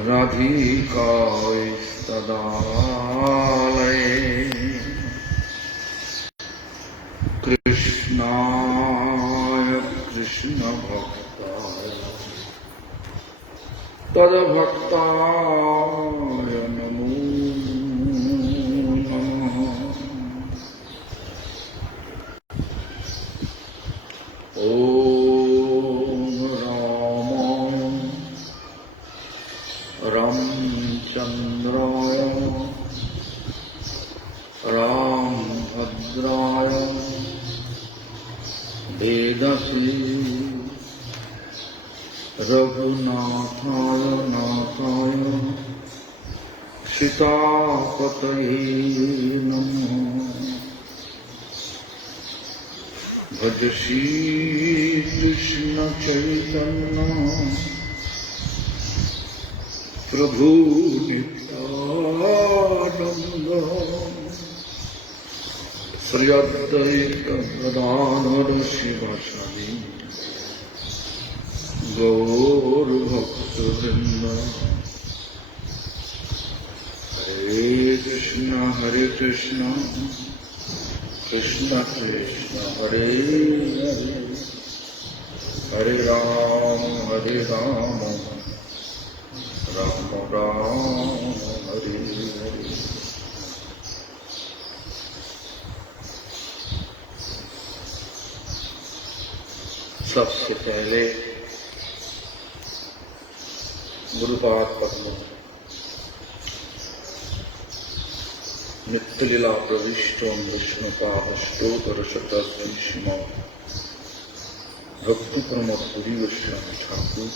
राधिकास्तदालये कृष्णाय कृष्णभक्ताय तद्भक्ताय नमो नमः। ॐ रामचन्द्राय रामभद्राय वेदसे रघुनाथाय नाथाय सीतापतये नमः। भज श्री कृष्ण चैतन्य प्रभु नित्यानंद श्री अद्वैत गदाधर शिवासादि गौर भक्तवृंद। हरे कृष्ण कृष्ण कृष्ण हरे हरे, हरे राम राम राम हरे हरे। सबसे पहले गुरुपाद पद्म नित्यलीला प्रविष्टों विष्णुपादष्टोत्तरशतस्म भक्ति प्रमोद पुरी वैष्णव ठाकुर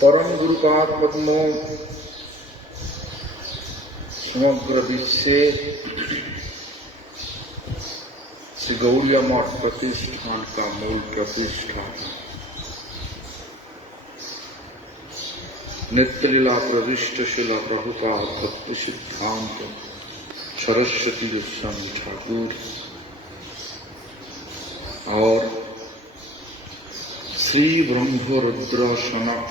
परम गुरुपाद पद्मो समग्र विश्व श्री गौड़िया मठ प्रतिष्ठान का मूल प्रतिष्ठान नित्यलीला प्रविष्ट शिला प्रभुपाद भक्ति सिद्धांत सरस्वती गोस्वामी ठाकुर और श्री ब्रह्मरुद्र सनक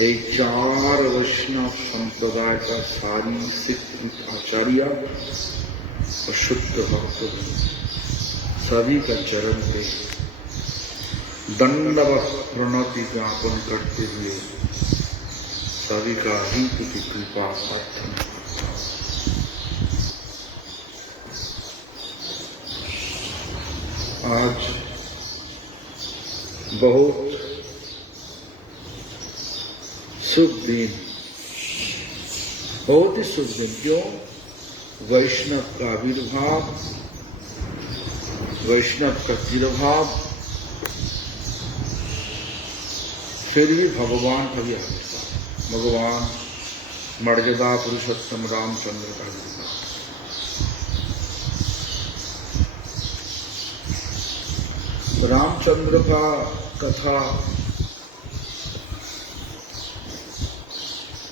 एक चार वैष्णव संप्रदाय का सारी सिद्ध आचार्य और शुद्ध भक्त सभी का चरण पे दंडवत प्रणति ज्ञापन करते हुए सभी का ही की कृपा प्रार्थना। आज बहुत शुभ दिन, बहुत ही शुभ दिन। क्यों? वैष्णव का आविर्भाव, वैष्णव का तिरुभाव, फिर भी भगवान का भी आविर्भाव, भगवान मर्यादा पुरुषोत्तम रामचंद्र का आविर्भाव। रामचंद्र का कथा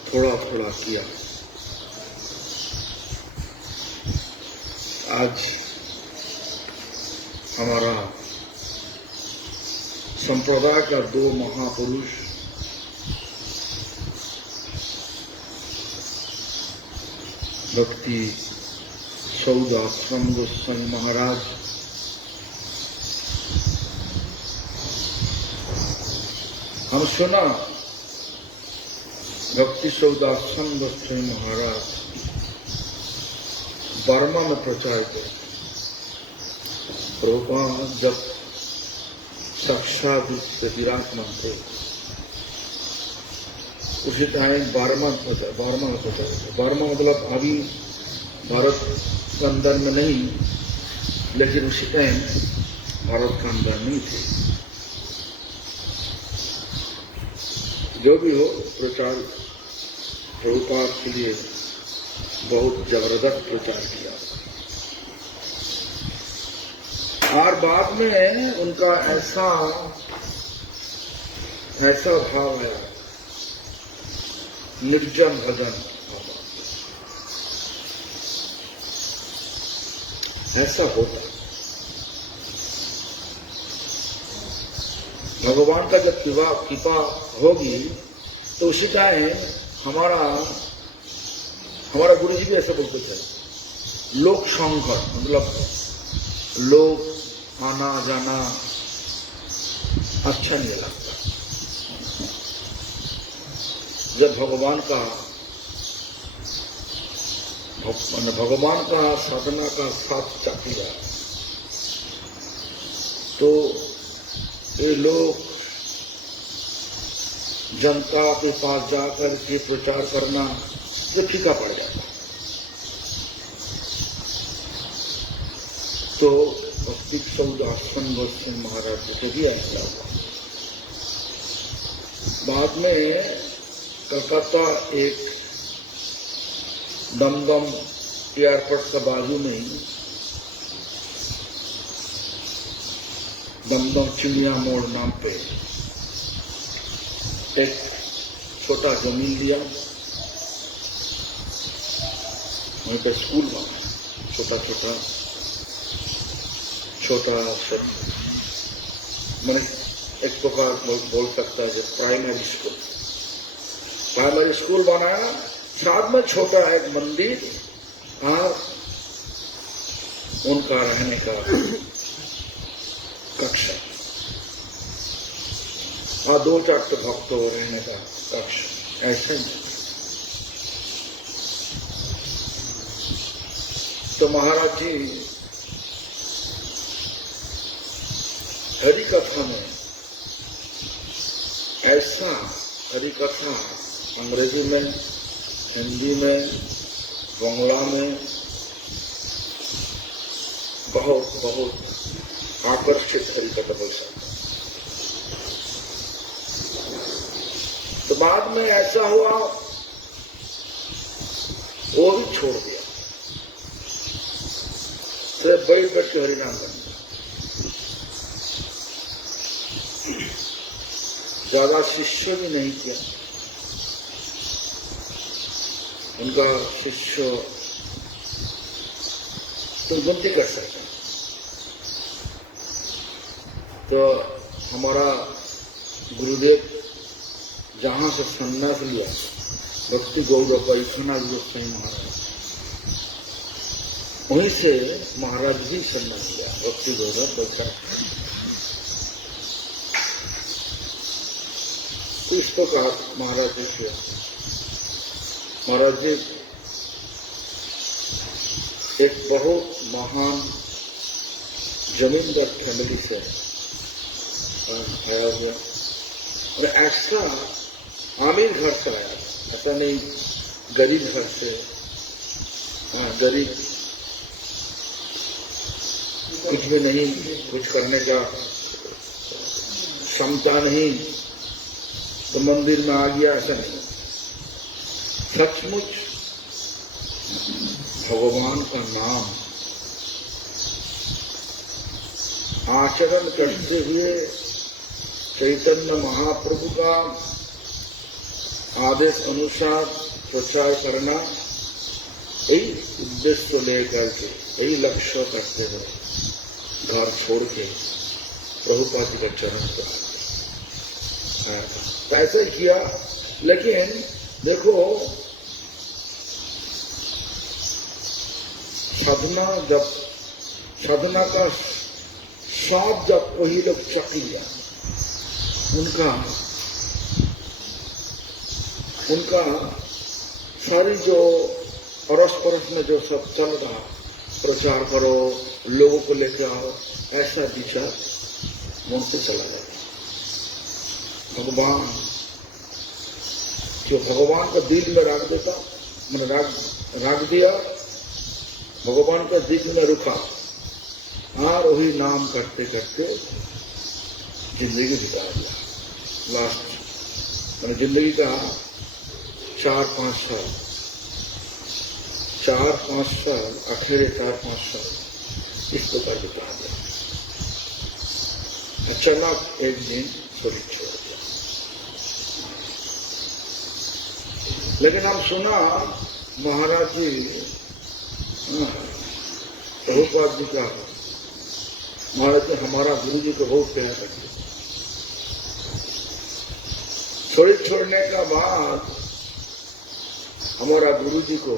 थोड़ा थोड़ा किया। आज हमारा संप्रदाय का दो महापुरुष भक्ति सौदाश्रम गोस्वामी महाराज हम सुना भक्ति सौदाश्रम गोस्वामी महाराज बर्मा में प्रचार करते। प्रभुपाद जब साक्षात विराजमान थे उसी टाइम बर्मा में प्रचार। बर्मा मतलब अभी भारत के अंदर में नहीं, लेकिन उसी टाइम भारत के अंदर नहीं थे। जो भी हो, प्रचार प्रभुपाद के लिए बहुत जबरदस्त प्रचार किया और बाद में उनका ऐसा भाव है, निर्जन भजन ऐसा होता। भगवान का जब कृपा होगी तो उसी टाइम हमारा गुरु जी भी ऐसे बोलते थे, लोक संकट मतलब लोग आना जाना अच्छा नहीं लगता। जब भगवान का साधना का साथ चलेगा तो ये लोग जनता के पास जाकर के प्रचार करना ये फीका पड़ जाता है। तो भक्ति सौदासन गोस्वामी महाराज जी को भी ऐसा हुआ। बाद में कलकत्ता एक दमदम एयरपोर्ट का बाजू में ही दमदम चिड़िया मोड़ नाम पे एक छोटा जमीन लिया, वहीं पे स्कूल बना, छोटा मैंने एक प्रकार बोल सकता है प्राइमरी स्कूल बनाया, साथ में छोटा एक मंदिर और उनका रहने का कक्ष और 2-4 भक्तों रहने का कक्ष, ऐसा ही। तो महाराज जी हरि कथा में ऐसा हरि कथा अंग्रेजी में, हिंदी में, बांग्ला में बहुत आकर्षित हरि कथा बोल सकता। तो बाद में ऐसा हुआ वो भी छोड़ दिया, सिर्फ बैठ के हरिनाम करना, ज्यादा शिष्य भी नहीं किया। उनका शिष्य तो गिनती कर सकते हैं। तो हमारा गुरुदेव जहां से संन्यास लिया, भक्ति गौरव बैठनाथ गोस्वामी महाराज, वहीं से महाराज भी संन्यास लिया, भक्ति गौरव बैठनाथ। तो इस प्रकार महाराज जी किया। महाराज जी एक बहुत महान जमींदार फैमिली से आया हुआ और ऐसा आमिर घर से आया, ऐसा नहीं गरीब घर से। गरीब कुछ भी नहीं, कुछ करने का क्षमता नहीं तो मंदिर में आ गया, ऐसा नहीं। सचमुच भगवान का नाम आचरण करते हुए चैतन्य महाप्रभु का आदेश अनुसार प्रचार करना, यही उद्देश्य लेकर के, यही लक्ष्य करते हुए घर छोड़ के प्रभुपाद जी का चरण पर आया था। ऐसे किया। लेकिन देखो साधना का स्वाद जब वही लोग चख लिया, उनका सारी जो अड़ोस पड़ोस में जो सब चल रहा, प्रचार करो, लोगों को लेके आओ, ऐसा विचार मन से चला गया। भगवान का दिल में रख देता, मैंने रख दिया, भगवान का दिल में रुका और वही नाम करते करते जिंदगी बिता दिया। लास्ट मैंने जिंदगी का 4-5 साल आखिरी 4-5 साल इस प्रकार बिता दिया। अचानक एक दिन शरीर छोड़ दिया। लेकिन हम सुना महाराज जी प्रभुपाद जी का, महाराज जी हमारा गुरु जी को बहुत प्यार रखते, शरीर छोड़ने का बाद हमारा गुरु जी को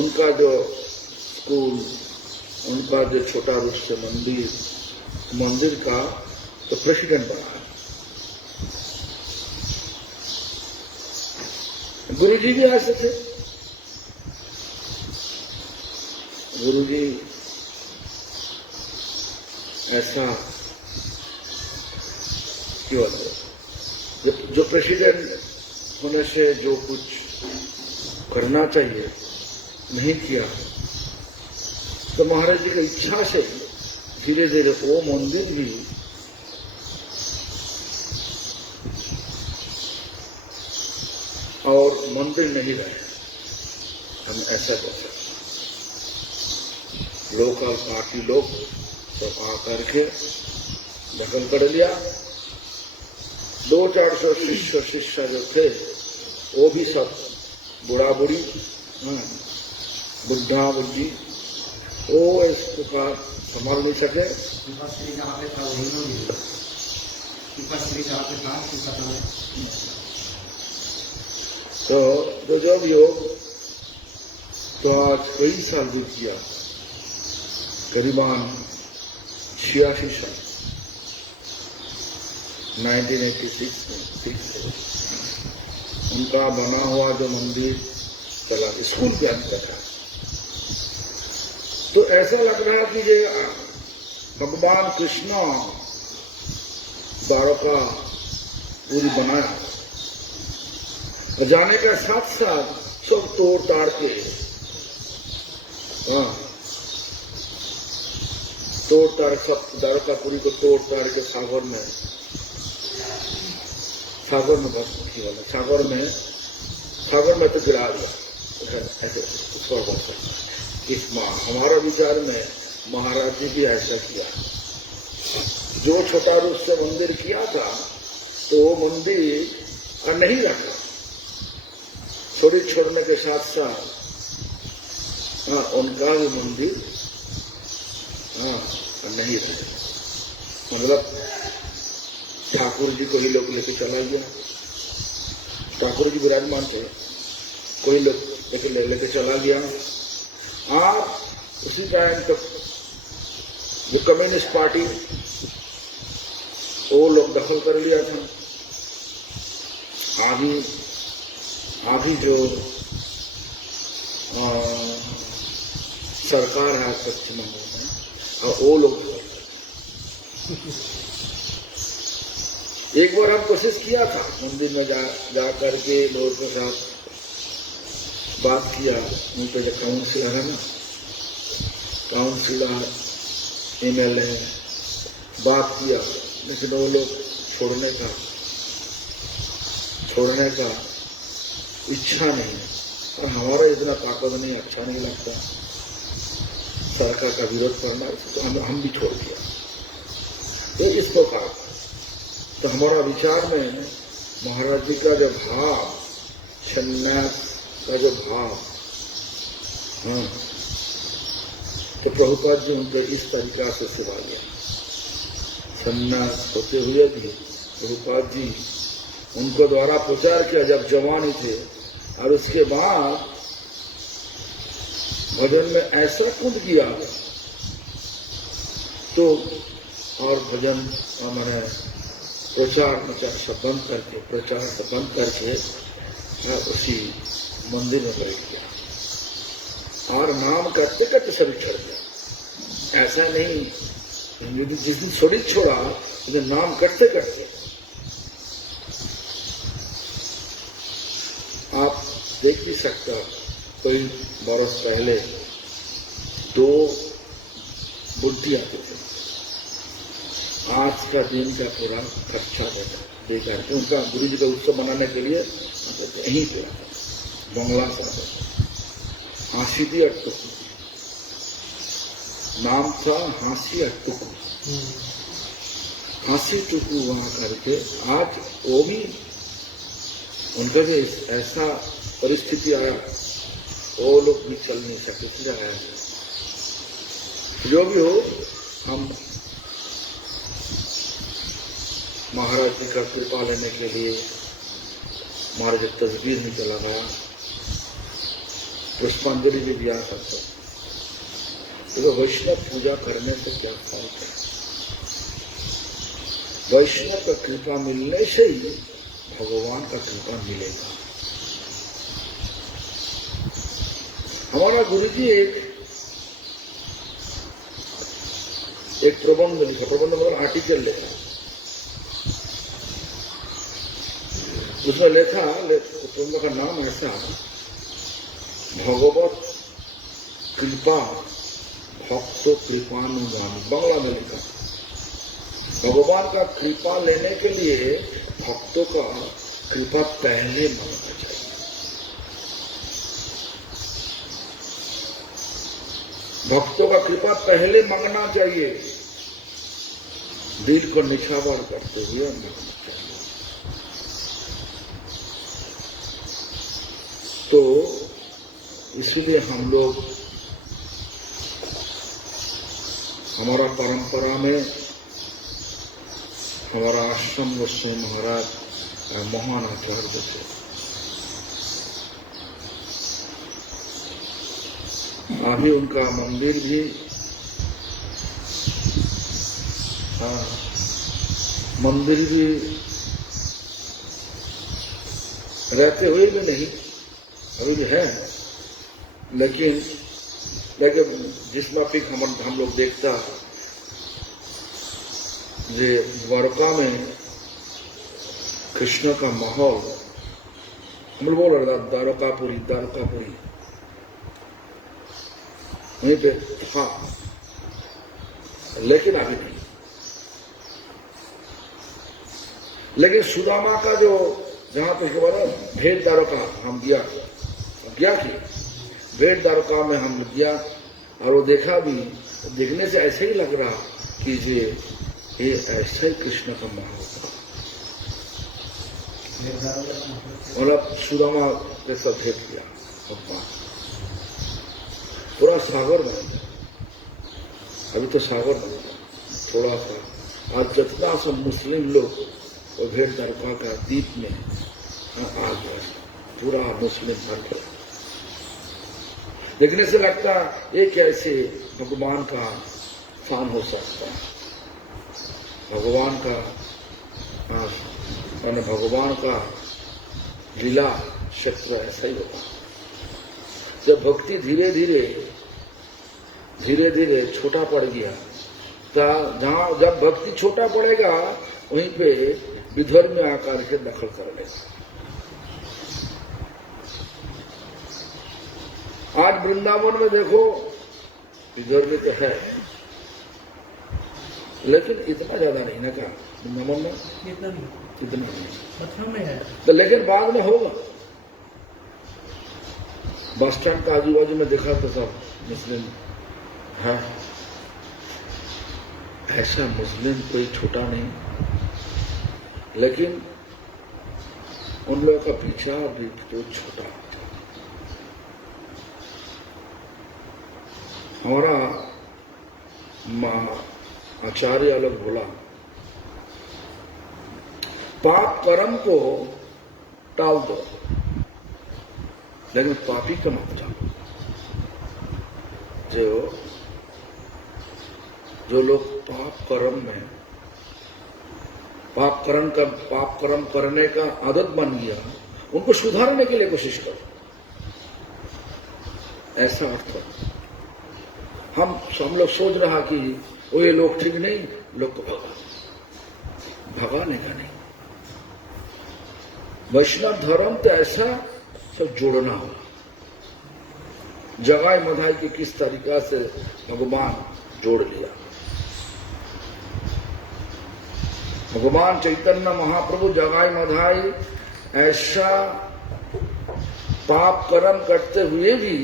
उनका जो स्कूल, उनका जो छोटा रूप से मंदिर का तो प्रेसिडेंट बनाया। गुरु जी भी ऐसे थे। गुरु जी ऐसा क्यों है? जो प्रेसिडेंट होने से जो कुछ करना चाहिए नहीं किया, तो महाराज जी की इच्छा से धीरे धीरे वो मंदिर भी और मंदिर नहीं रहे। हम ऐसा कर सकते, लोकल पार्टी लोग सब आकर के दखल कर लिया। 200-400 शिष्य जो थे वो भी सब बुढ़ा बुढ़ी, बुढ़ा बुढ़ी, वो इसको का संभाल नहीं सके। तो जो भी हो, तो आज कई साल बीत गया, करीबन 86 साल, 1986 में उनका बना हुआ जो मंदिर चला, स्कूल के अंदर था। तो ऐसा लग रहा कि ये भगवान कृष्ण द्वारका पूरी बनाया, जाने का साथ साथ सब तोड़ ताड़ के, तोड़ ताड़ सब द्वारकापुरी को तोड़ ताड़ के सागर में तो गिरा दिया। ऐसे हमारा विचार में महाराज जी भी ऐसा किया। जो छोटा रूप से मंदिर किया था तो वो मंदिर नहीं रखा, शरीर छोड़ने के साथ साथ उनका भी मंदिर नहीं रहा। मतलब ठाकुर जी को ही लोग लेके चला गया। ठाकुर जी विराजमान थे, कोई लोग लेके चला गया। और उसी टाइम तक जो कम्युनिस्ट पार्टी वो लोग दखल कर लिया था। आगे जो सरकार है पश्चिम बंगाल में, और वो लोग एक बार हम कोशिश किया था मंदिर में जा करके लोगों के साथ बात किया। उनके जो काउंसिलर है ना, काउंसिलर MLA बात किया, लेकिन वो लोग छोड़ने का इच्छा नहीं है। और हमारा इतना ताकत नहीं, अच्छा नहीं लगता सरकार का विरोध करना, तो हम भी छोड़ दिया। तो इस प्रकार तो हमारा विचार में महाराज जी का जो भाव, संन्यास का जो भाव, तो प्रभुपाद जी उनके इस तरीका से सिखा गया। संन्यास होते हुए भी प्रभुपाद जी उनको द्वारा प्रचार किया जब जवानी थे, और उसके बाद भजन में ऐसा कूद किया तो, और भजन मैंने प्रचार से बंद करके उसी मंदिर में बैठ गया और नाम करते करते शरीर छोड़ गया। ऐसा नहीं, यदि जिस दिन शरीर छोड़ा उसे नाम करते करते आप देख ही सकता। कोई बरस पहले 2 बुद्धि आते थे, आज का दिन का पूरा खर्चा देकर के उनका गुरु जी का उत्सव मनाने के लिए यहीं पे बंगला से हाँसी अट्टुकू, नाम था हाँसी अट्टुकू। हाँसी टुकू वहां करके आज वो भी उनका जो ऐसा परिस्थिति आया, वो लोग भी चल नहीं सकते, इसलिए आया। जो भी हो, हम महाराज जी का कृपा लेने के लिए महाराज तस्वीर में चला गया, पुष्पांजलि भी दिया करता। तो वैष्णव पूजा करने से क्या फल है? वैष्णव का कृपा मिलने से ही भगवान का कृपा मिलेगा। हमारा गुरुजी एक प्रबंध लिखा, प्रबंध मतलब आर्टिकल लिखा, उसमें लिखा, प्रबंध का नाम ऐसा, भगवत कृपा भक्त कृपानुगामी, बांग्ला में लिखा। भगवान का कृपा लेने के लिए भक्तों का कृपा पहले मांगना चाहिए। भक्तों का कृपा पहले मांगना चाहिए, दिल को निछावर करते हुए मांगना चाहिए। तो इसलिए हम लोग हमारा परंपरा में हमारा आश्रम गोस्वामी महाराज महान आचार्य थे। अभी उनका मंदिर भी रहते हुए भी नहीं, अभी भी है, लेकिन जिस माफिक हम लोग देखता जे द्वारका में कृष्ण का माहौल, हम लोग बोल रहे द्वारकापुरी वहीं पे, हाँ, लेकिन अभी नहीं। लेकिन सुदामा का जो जहां पे उसके बाद भेद द्वारका हम गया कि भेद द्वारका में हम गया और वो देखा भी, देखने से ऐसे ही लग रहा कि ये ऐसा ही कृष्ण का माहौल था। मतलब सुदामा के साथ भेद किया, पूरा सागर बन गया। अभी तो सागर बन गया थोड़ा सा। आज जितना सब मुस्लिम लोग वो भेद द्वारका का द्वीप में आ गया, पूरा मुस्लिम भर गया। देखने से लगता ये कैसे भगवान का स्थान हो सकता है। भगवान का मैंने भगवान का लीला क्षेत्र ऐसा ही होगा। जब भक्ति धीरे धीरे छोटा पड़ गया, जहां जब भक्ति छोटा पड़ेगा वहीं पे विधर्म में आकर के दखल कर लेगा। आज वृंदावन में देखो विधर्म तो है, लेकिन इतना ज्यादा नहीं ना, क्या वृंदावन में इतना नहीं में है, तो लेकिन बाद में होगा। बस स्टैंड का आजू बाजू में देखा तो सब मुस्लिम है। ऐसा मुस्लिम कोई छोटा नहीं, लेकिन उन लोगों का पीछा भी तो छोटा होता। हमारा आचार्य अलग बोला, पाप कर्म को टाल दो, लेकिन पापी का मत जाओ। जो लोग पाप कर्म करने का आदत बन गया, उनको सुधारने के लिए कोशिश करो, ऐसा अर्थ है। हम लोग सोच रहा कि वो ये लोग ठीक नहीं, लोग को भगाने का नहीं। वैष्णव धर्म तो ऐसा सब जोड़ना होगा। जगाई मधाई की किस तरीका से भगवान जोड़ लिया। भगवान चैतन्य महाप्रभु जगाई मधाई ऐसा पाप कर्म करते हुए भी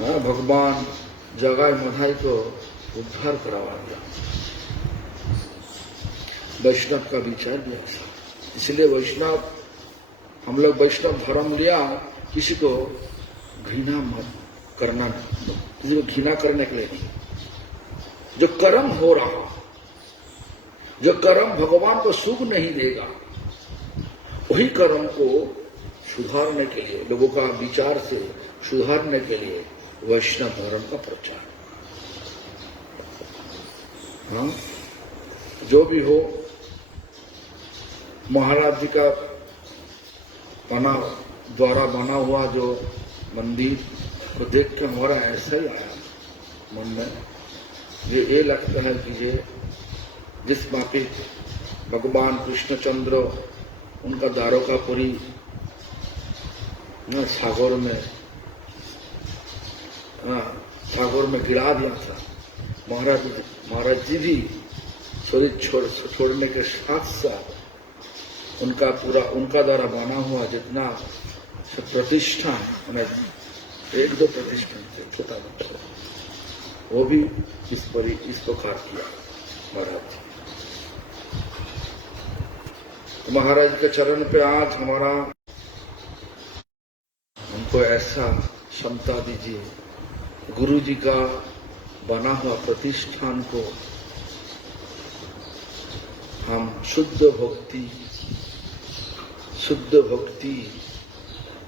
भगवान जगाई मधाई को उद्धार करवा दिया। वैष्णव का विचार भी ऐसा, इसलिए वैष्णव, हम लोग वैष्णव धर्म लिया, किसी को घृणा मत करना, किसी को घृणा करने के लिए नहीं। जो कर्म हो रहा जो कर्म भगवान को सुख नहीं देगा, वही कर्म को सुधारने के लिए, लोगों का विचार से सुधारने के लिए वैष्णव धर्म का प्रचार। हाँ, जो भी हो, महाराज जी का द्वारा बना हुआ जो मंदिर को देख के हमारा ऐसा ही आया मन में, ये लगता है कि ये जिस मापी भगवान कृष्णचंद्र उनका द्वारकापुरी सागर में गिरा दिया था। महाराज जी भी शरीर छोड़ने के साथ साथ उनका द्वारा बना हुआ जितना प्रतिष्ठान, एक दो प्रतिष्ठान थे छोटा बच्चा, वो भी इस प्रकार किया महाराज जी। तो महाराज के चरण पे आज हमारा, हमको ऐसा क्षमता दीजिए, गुरु जी का बना हुआ प्रतिष्ठान को हम शुद्ध भक्ति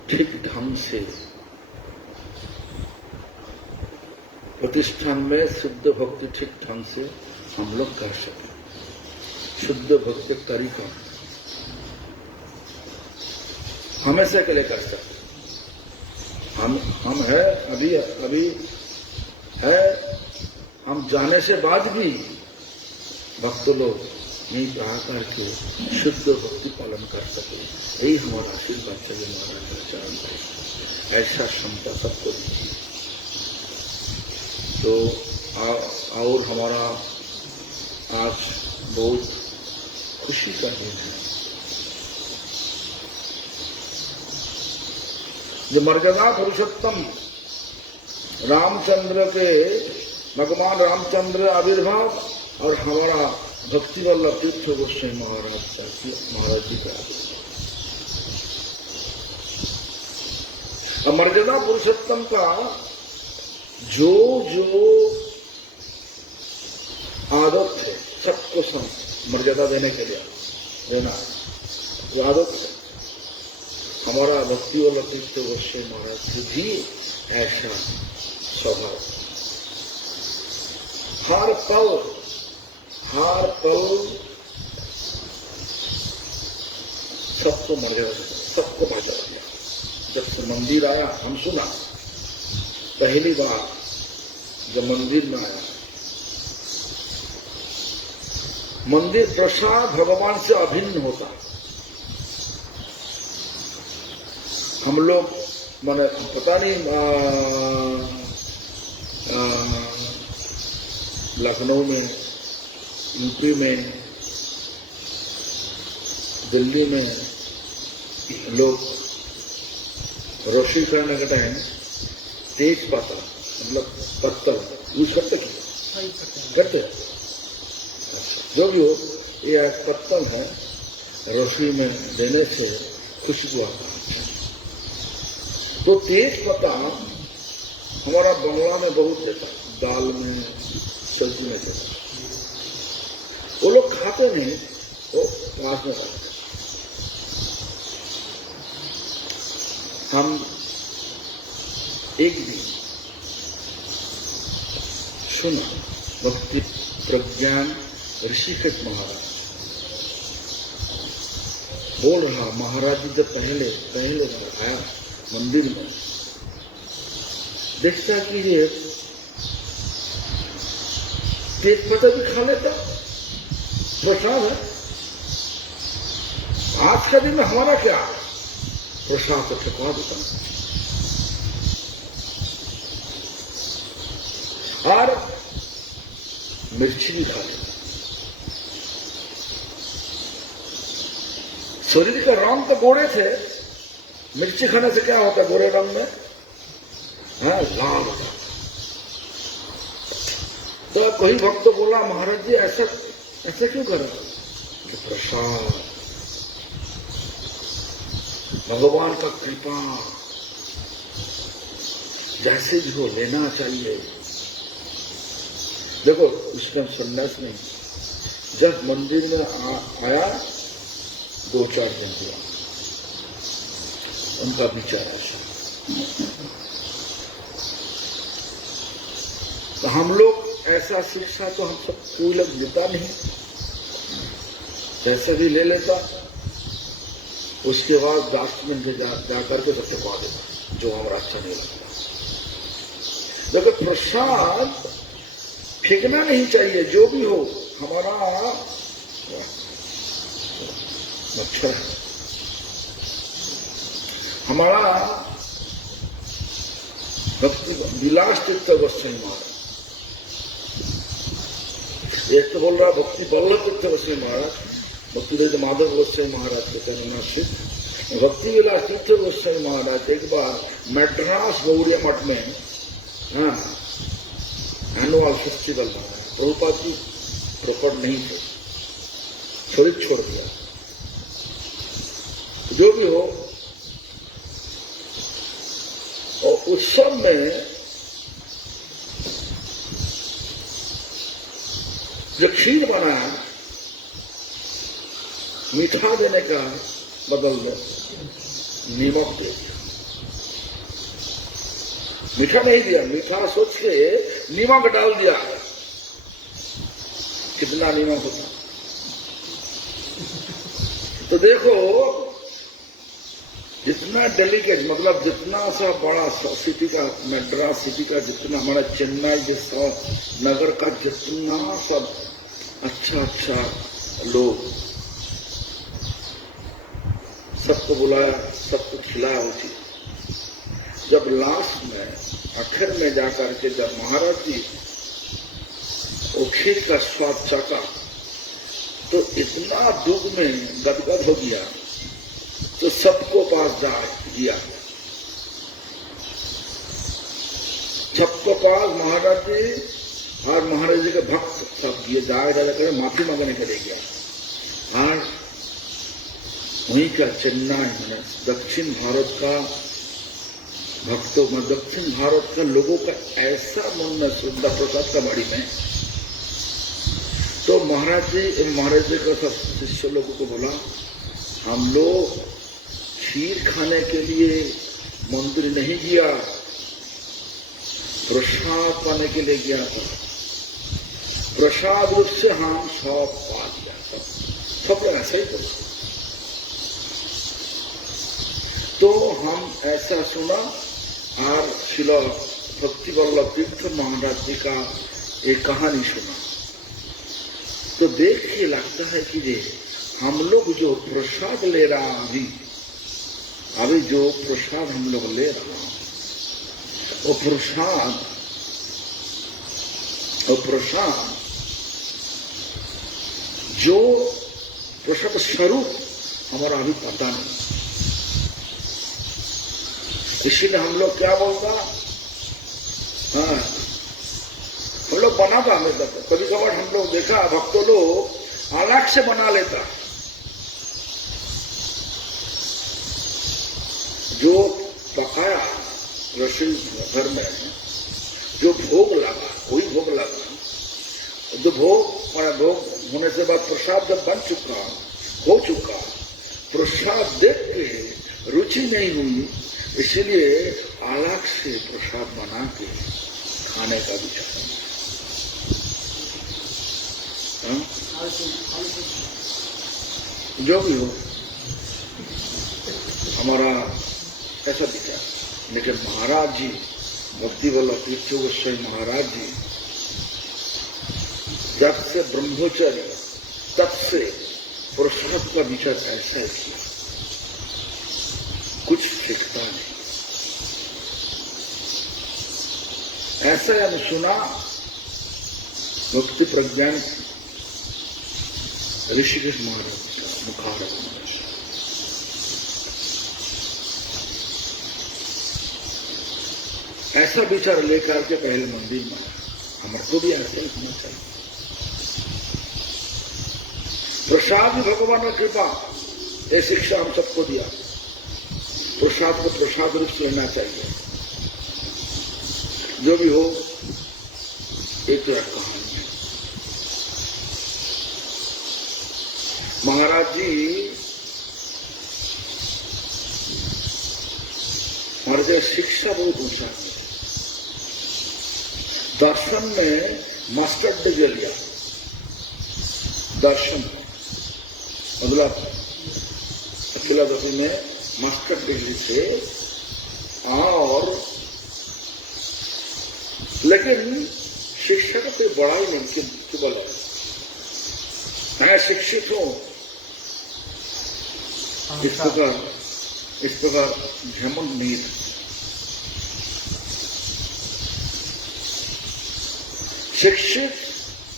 ठीक ढंग से प्रतिष्ठान में शुद्ध भक्ति ठीक ढंग से हम लोग कर सकें। शुद्ध भक्ति तरीका हमेशा के लिए कर सकते। हम है अभी है, हम जाने से बाद भी भक्त लोग नहीं कहा करके शुद्ध भक्ति पालन कर सके, यही हमारा आशीर्वाद चाहिए महाराज के चरण पे। ऐसा क्षमता सबको दीजिए। तो और हमारा आज बहुत खुशी का दिन है। जो मर्यादा पुरुषोत्तम रामचंद्र के, भगवान रामचंद्र आविर्भाव और हमारा भक्ति वल्लभ तीर्थ गोस्वामी महाराज जी का मर्यादा पुरुषोत्तम का जो आदत है सबको मर्यादा देने के लिए देना, वो आदत है। हमारा भक्ति वल्लभ तीर्थ गोस्वामी महाराज जी भी ऐसा स्वभाव, हर पल सबको मर्यादा दिया। जब से मंदिर आया, हम सुना पहली बार जब मंदिर में आया, मंदिर प्रसाद भगवान से अभिन्न होता। हम लोग माने पता नहीं लखनऊ में, यूपी में, दिल्ली में लोग रोशनी करने के टाइम तेज पाता मतलब पत्तल यूज करते जो भी हो, ये एक पत्तल है, रोशनी में देने से खुशबू आता है। तो तेज पत्ता हमारा बंगला में बहुत देता, दाल में, सब्जी में देता। वो लोग खाते नहीं, वो पास में खाते। हम एक दिन सुना भक्ति प्रज्ञान ऋषिकेश महाराज बोल रहा, महाराज जी जब पहले आया मंदिर में, देखता कि ये तेज पत्ता भी खा लेता, प्रसाद है। आज का दिन में हमारा क्या प्रसाद तो ठेकवा देता, और मिर्ची भी खा लेता। शरीर के रंग तो गोरे थे, मिर्ची खाने से क्या होता है गोरे रंग में? लाल होता। तो कोई भक्त तो बोला, महाराज जी ऐसा क्यों कर रहे? प्रसाद भगवान का कृपा, जैसे भी हो लेना चाहिए। देखो उस टाइम संन्यास नहीं, जब मंदिर में आया 2-4 दिन हुआ, उनका विचार ऐसा। तो हम लोग ऐसा शिक्षा तो हम सब कोई लोग देता नहीं, जैसे भी ले लेता, उसके बाद डॉक्यूमेंट में जाकर के सब टिकवा देता जो हमारा अच्छा नहीं लगता। देखो प्रसाद फेंकना नहीं चाहिए, जो भी हो। हमारा मच्छर, हमारा भक्ति विलास तीर्थ गोस्वामी महाराज, एक तो बोल रहा भक्ति वल्लभ तीर्थ गोस्वामी महाराज, भक्ति माधव गोस्वामी महाराज के करुणाश्रित भक्ति विलास तीर्थ गोस्वामी महाराज एक बार मैड्रास गौड़िया मठ में एनुअल फेस्टिवल में प्रभुपाद जी प्रकट नहीं थे, शरीर छोड़ दिया। जो भी हो, और उत्सव में जो खीर बनाया, मीठा देने का बदल में नीमक दे दिया। मीठा नहीं दिया, मीठा सोच के नीमक डाल दिया। कितना नीमक होता। तो देखो जितना डेलीकेट, मतलब जितना सा बड़ा सिटी का, मैड्रास सिटी का जितना, हमारा चेन्नई जैसा नगर का जितना सब अच्छा लोग, सबको बुलाया, सबको खिलाया उसी। जब लास्ट में आखिर में जाकर के जब महाराज जी वो खीर का स्वाद चाका तो इतना दुख में गदगद हो गया, तो सबको पास जा दिया। सबको पास महाराज जी और महाराज जी के भक्त सब ये जाएगा कर माफी मांगने के लिए गया। और वहीं का चेन्नई में दक्षिण भारत का भक्तों में, दक्षिण भारत का लोगों का ऐसा मन में श्रद्धा प्रसाद का बाड़ी में, तो महाराज जी का सब शिष्य लोगों को बोला, हम लोग खीर खाने के लिए मंदिर नहीं गया, प्रसाद पाने के लिए गया था। प्रसाद रूप से हम सब पा लिया, सब ऐसा ही करते। तो हम ऐसा सुना, और शिला भक्ति वल्लभ तीर्थ महाराज जी का एक कहानी सुना, तो देख के लगता है कि ये हम लोग जो प्रसाद ले रहा अभी जो प्रसाद हम लोग ले रहा, वो प्रसाद जो प्रसाद स्वरूप हमारा अभी पता नहीं। इसीलिए हम लोग क्या बोलता, हाँ हम लोग बनाता हमेशा। कभी कभार हम लोग देखा भक्तों लोग अलग से बना लेता, जो पकाया रसोई घर में जो भोग लगा वही भोग लगा। जो भोग होने से बाद प्रसाद जब बन चुका हो चुका, प्रसाद देख के रुचि नहीं हुई, इसलिए अलग से प्रसाद बना के खाने का विचार। जो भी हो, हमारा ऐसा विचार। लेकिन महाराज जी भक्ति वल्लभ तीर्थ गोस्वामी महाराज जी जब से ब्रह्मचर्य तब से प्रसाद का विचार ऐसा है किया, कुछ सीखता नहीं। ऐसा हमने सुना भक्ति प्रज्ञान ऋषिकेश महाराज का मुखारक ऐसा विचार लेकर के पहले मंदिर में हमारे को भी ऐसे होना चाहिए। प्रसाद भी भगवान की कृपा, ये शिक्षा हम सबको दिया। प्रसाद को प्रसाद रूप से लेना चाहिए। जो भी हो, एक तो कहानी है। महाराज जी हमारे जो शिक्षा बहुत ऊंचा है। दर्शन में मास्टर डिग्री लिया, दर्शन मतलब फिलोसफी में मास्टर डिग्री से, और लेकिन शिक्षा का कोई बड़ा ही नहीं कि बोला मैं शिक्षित हूं, इस प्रकार घमंड नहीं था। शिक्षित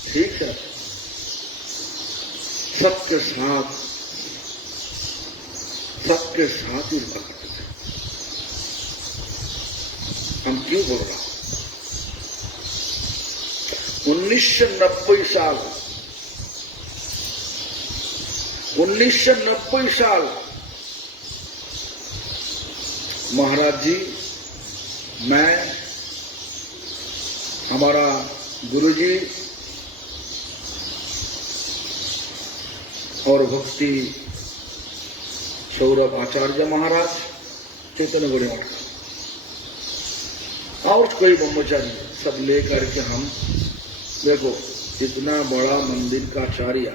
ठीक है, सबके साथ ही रहा करते थे। हम क्यों बोल रहा हूं? 1990 साल महाराज जी, मैं, हमारा गुरुजी और भक्ति सौरभ आचार्य महाराज, चैतन्य गौड़ी मठ का और कोई ब्रह्मचारी सब लेकर के हम, देखो इतना बड़ा मंदिर का आचार्य,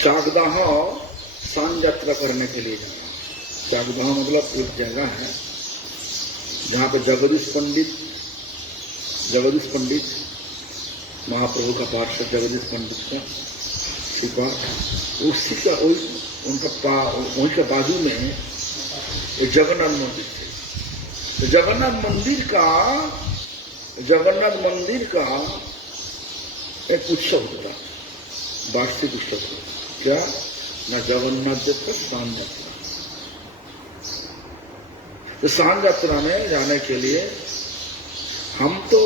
चाकदाह सांझ यात्रा करने के लिए जाना। चाकदाह मतलब एक जगह है जहां पे जगदीश पंडित महाप्रभु का पार्षद जगदीश पंडित का शिपा, उसी का वहीं के बाजू में जगन्नाथ मंदिर थे। तो जगन्नाथ मंदिर का एक उत्सव होता, वार्षिक उत्सव होता। क्या न जगन्नाथ देव का सांझ यात्रा। तो सांझ यात्रा में जाने के लिए हम तो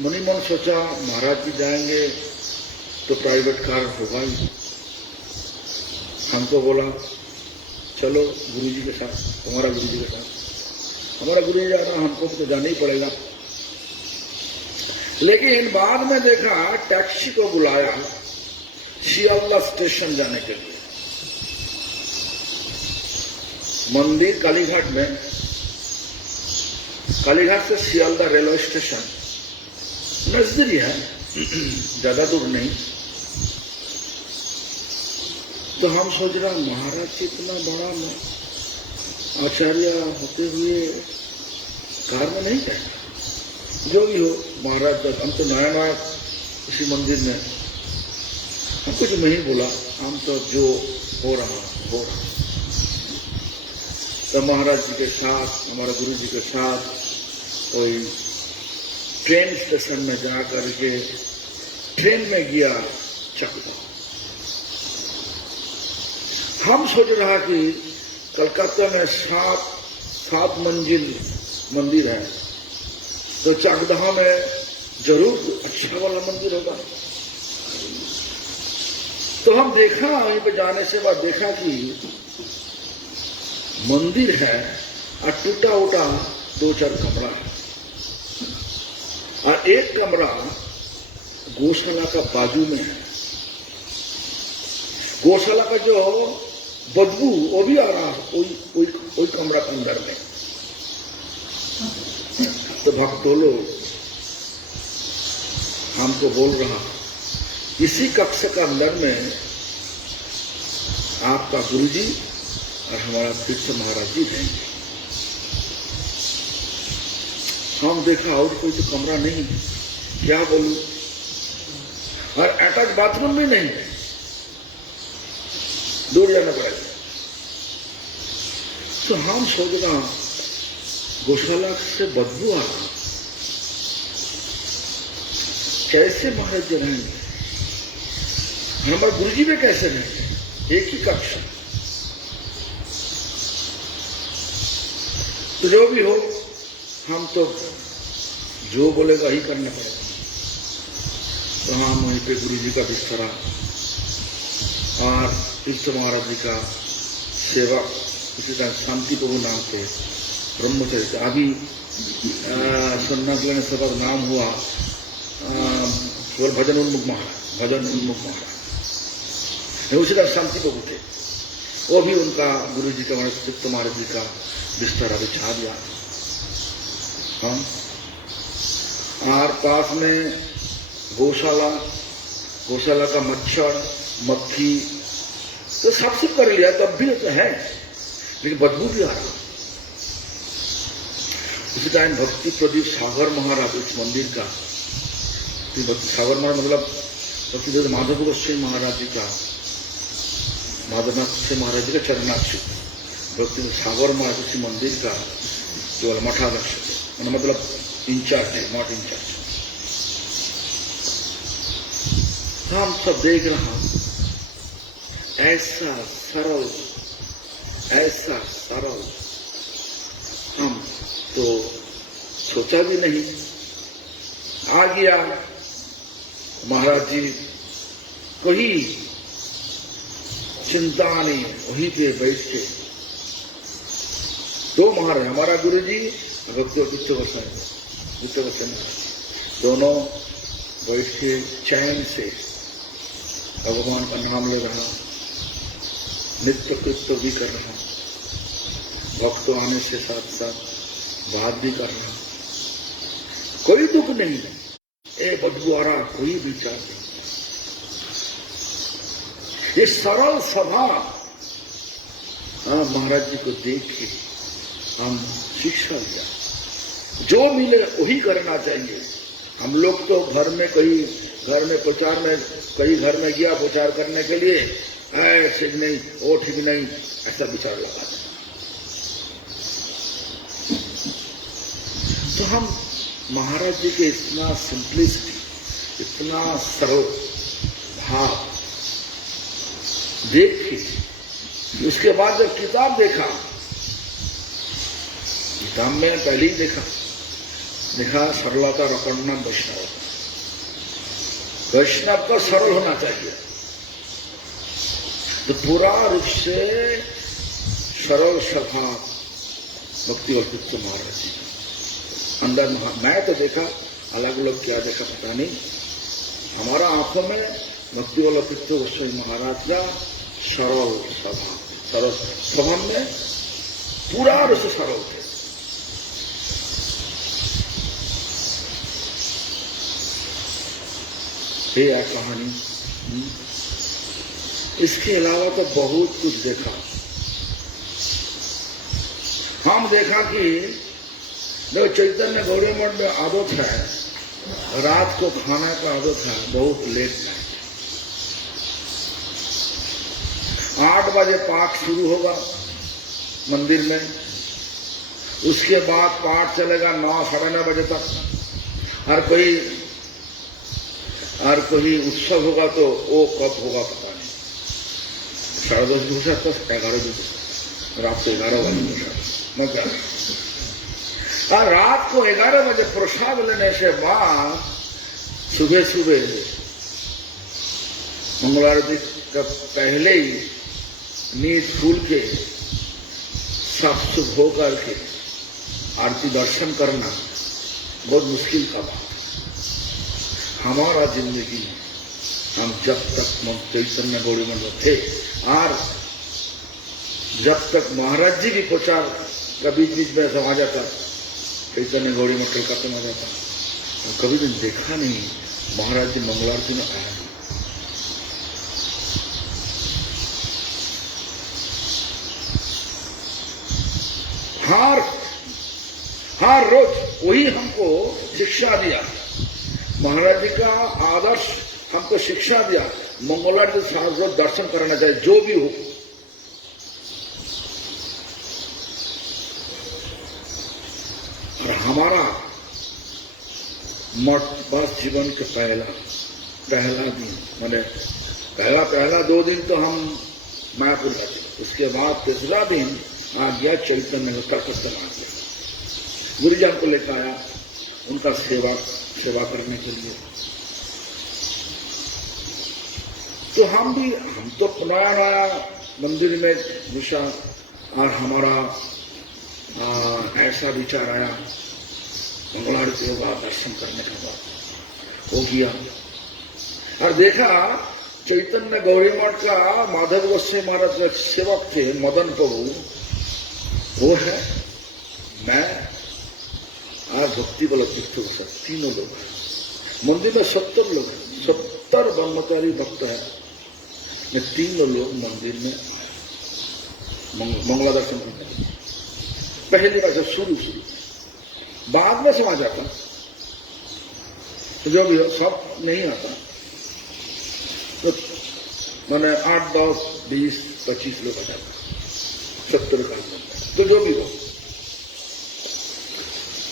मनी मन सोचा महाराज जी जाएंगे तो प्राइवेट कार होगा ही। हमको बोला चलो गुरुजी के साथ, तुम्हारा गुरुजी के साथ। हमारा गुरुजी जा रहा, हमको तो जाना ही पड़ेगा। लेकिन बाद में देखा टैक्सी को बुलाया सियालदह स्टेशन जाने के लिए। मंदिर कालीघाट में, कालीघाट से सियालदह रेलवे स्टेशन नजदीक है, ज्यादा दूर नहीं। तो हम सोच रहा महाराज जी इतना बड़ा आचार्य होते हुए कार में नहीं जाएगा। जो भी हो महाराज, हम तो नया इसी मंदिर में, हम कुछ नहीं बोला, हम तो जो हो रहा। तो महाराज जी के साथ, हमारे गुरु जी के साथ कोई ट्रेन स्टेशन में जा करके ट्रेन में गया चाकदाह। हम सोच रहा कि कलकत्ता में 7 मंजिल मंदिर है, तो चाकदाह में जरूर अच्छा वाला मंदिर होगा। तो हम देखा, वहीं पे जाने से बाद देखा कि मंदिर है और टूटा उटा 2-4 कमरा है, और एक कमरा गौशाला का बाजू में है। गौशाला का जो बदबू वो भी आ रहा है कोई कमरा के अंदर में। तो भक्तों लोग हमको बोल रहा, इसी कक्ष के अंदर में आपका गुरुजी और हमारा तीर्थ महाराज जी रहेंगे। हम देखा और कोई तो कमरा नहीं, क्या बोलूं, और अटैच बाथरूम भी नहीं है, दूर जाना पड़ेगा। तो हम सोच रहा गौशाला से बदबू आ रहा, कैसे महाराज जी रहेंगे, हमारे गुरुजी में कैसे रहेंगे, एक ही कक्ष। तो जो भी हो, हम तो जो बोलेगा ही करना पड़ेगा। तो हम वहीं पे गुरुजी का बिस्तरा और तीर्थ महाराज जी का सेवा, उसी का शांति प्रभु नाम पे ब्रह्मचर्य। अभी सुनना के सबक नाम हुआ केवल भजन उन्मुख महाराज। उसी तरह शांति को उठे, वो भी उनका गुरु जी का चित्त महाराज जी का बिस्तर बिछा दिया। हम और पास में गौशाला का मच्छर मक्खी तो सब कुछ कर लिया, तब भी तो है, लेकिन बदबू भी आ रहा। उसी टाइम भक्ति प्रदीप सागर महाराज इस मंदिर का, भक्ति सागर महाराज मतलब भक्ति माधव गोस्वामी महाराज जी का, माधवनाथ से महाराज जी का चरणाक्ष, भक्ति सागर महाराज इसी मंदिर का जो मठाध्यक्ष मतलब इंचार्ज है, मठ इंचार्ज। हम सब देख रहा, ऐसा सरल हम तो सोचा भी नहीं। आ गया महाराज जी, कोई चिंता नहीं, वहीं पे बैठ के दो महाराज, हमारा गुरु जी भक्ति गुप्त गोस्वामी दोनों बैठ के चैन से भगवान का नाम ले रहा, नित्य कृत्य भी कर रहा, भक्त आने से साथ साथ बात भी कर रहा, कोई दुख नहीं, बदबू आ रहा, कोई विचार नहीं। ये सरल स्वभाव महाराज जी को देख के हम शिक्षा लिया, जो मिले वही करना चाहिए। हम लोग तो घर में प्रचार में कई घर में गया प्रचार करने के लिए, ऐसे नहीं वो ठीक नहीं, ऐसा विचार लगा। तो हम महाराज जी के इतना सिंपलिसिटी, इतना सरल भाव देख के, उसके बाद जब किताब देखा, किताब में पहले ही देखा सरलता रखना वैष्णव, वैष्णव का सरल होना चाहिए। तो पूरा रूप से सरल स्वभाव भक्ति और गुप्त महाराज जी अंदर मैं तो देखा, अलग लोग क्या देखा पता नहीं, हमारा आंखों में भक्ति वाला गुप्त गोस्वामी महाराज का सरल स्वभाव में पूरा रूप से सरल थे। ये कहानी। इसके अलावा तो बहुत कुछ देखा। हम देखा कि जो चैतन्य गौड़ी मठ में आदत है, रात को खाने का आदत है बहुत लेट में, 8 बजे पाठ शुरू होगा मंदिर में, उसके बाद पाठ चलेगा 9 साढ़े 9 बजे तक। और कोई उत्सव होगा तो वो कब होगा पता नहीं, 10:30 बजे से 11 बजे, रात को 11 बजे और रात को 11 बजे प्रसाद लेने से बाद सुबह मंगल आरती का पहले ही नींद खुल के साफ सुफ होकर के आरती दर्शन करना बहुत मुश्किल का बात। हमारा जिंदगी हम जब तक चैतन्य गौड़ी मठ में थे और जब तक महाराज जी की प्रचार का बीच में ऐसा आ जाता, चैतन्य गौड़ी मठ कलकत्ता में जाता, कभी भी देखा नहीं महाराज जी मंगल आरती में आया नहीं। हर रोज वही हमको शिक्षा दिया, महाराज जी का आदर्श हमको शिक्षा दिया, मंगलवार के साथ रोज दर्शन करना चाहिए जो भी हो। और हमारा मठ बस जीवन के पहला दिन, मैंने पहला 2 दिन तो हम मायापुर गए, उसके बाद तीसरा दिन आ गया चैतन्य में, कलकत्ता में आ गया। गुरुजन को लेकर आया उनका सेवा करने के लिए। तो हम तो नया मंदिर में घुसा और हमारा ऐसा विचार आया, मंगल आरती के बाद दर्शन करने के बाद हो गया और देखा चैतन्य गौरी मठ का माधव गोस्वामी महाराज का सेवक थे मदन प्रभु, वो है, मैं और भक्ति बल तीर्थ गोस्वामी, तीनों लोग हैं। मंदिर में 70 लोग हैं, 70 ब्रह्मचारी भक्त हैं। ये तीनों लोग मंदिर में मंगला दर्शन करते हैं। पहली बार शुरू बाद में समझ आता, जो भी हो सब नहीं आता, तो मैंने 8, 10, 20, 25 लोग आ जाता, 70 का, तो जो भी हो।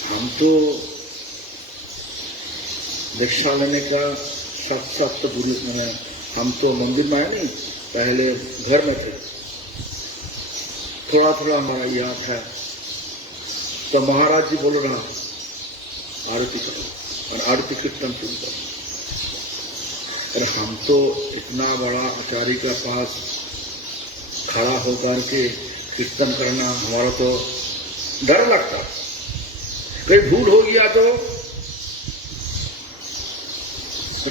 हम तो दीक्षा लेने का साथ तो गुरु मैंने, हम तो मंदिर में आए नहीं, पहले घर में थे, थोड़ा थोड़ा हमारा याद है। तो महाराज जी बोल रहा आरती करो और आरती कीर्तन शुरू करो। और हम तो इतना बड़ा आचार्य के पास खड़ा होकर के कीर्तन करना, हमारा तो डर लगता, कहीं भूल हो गया तो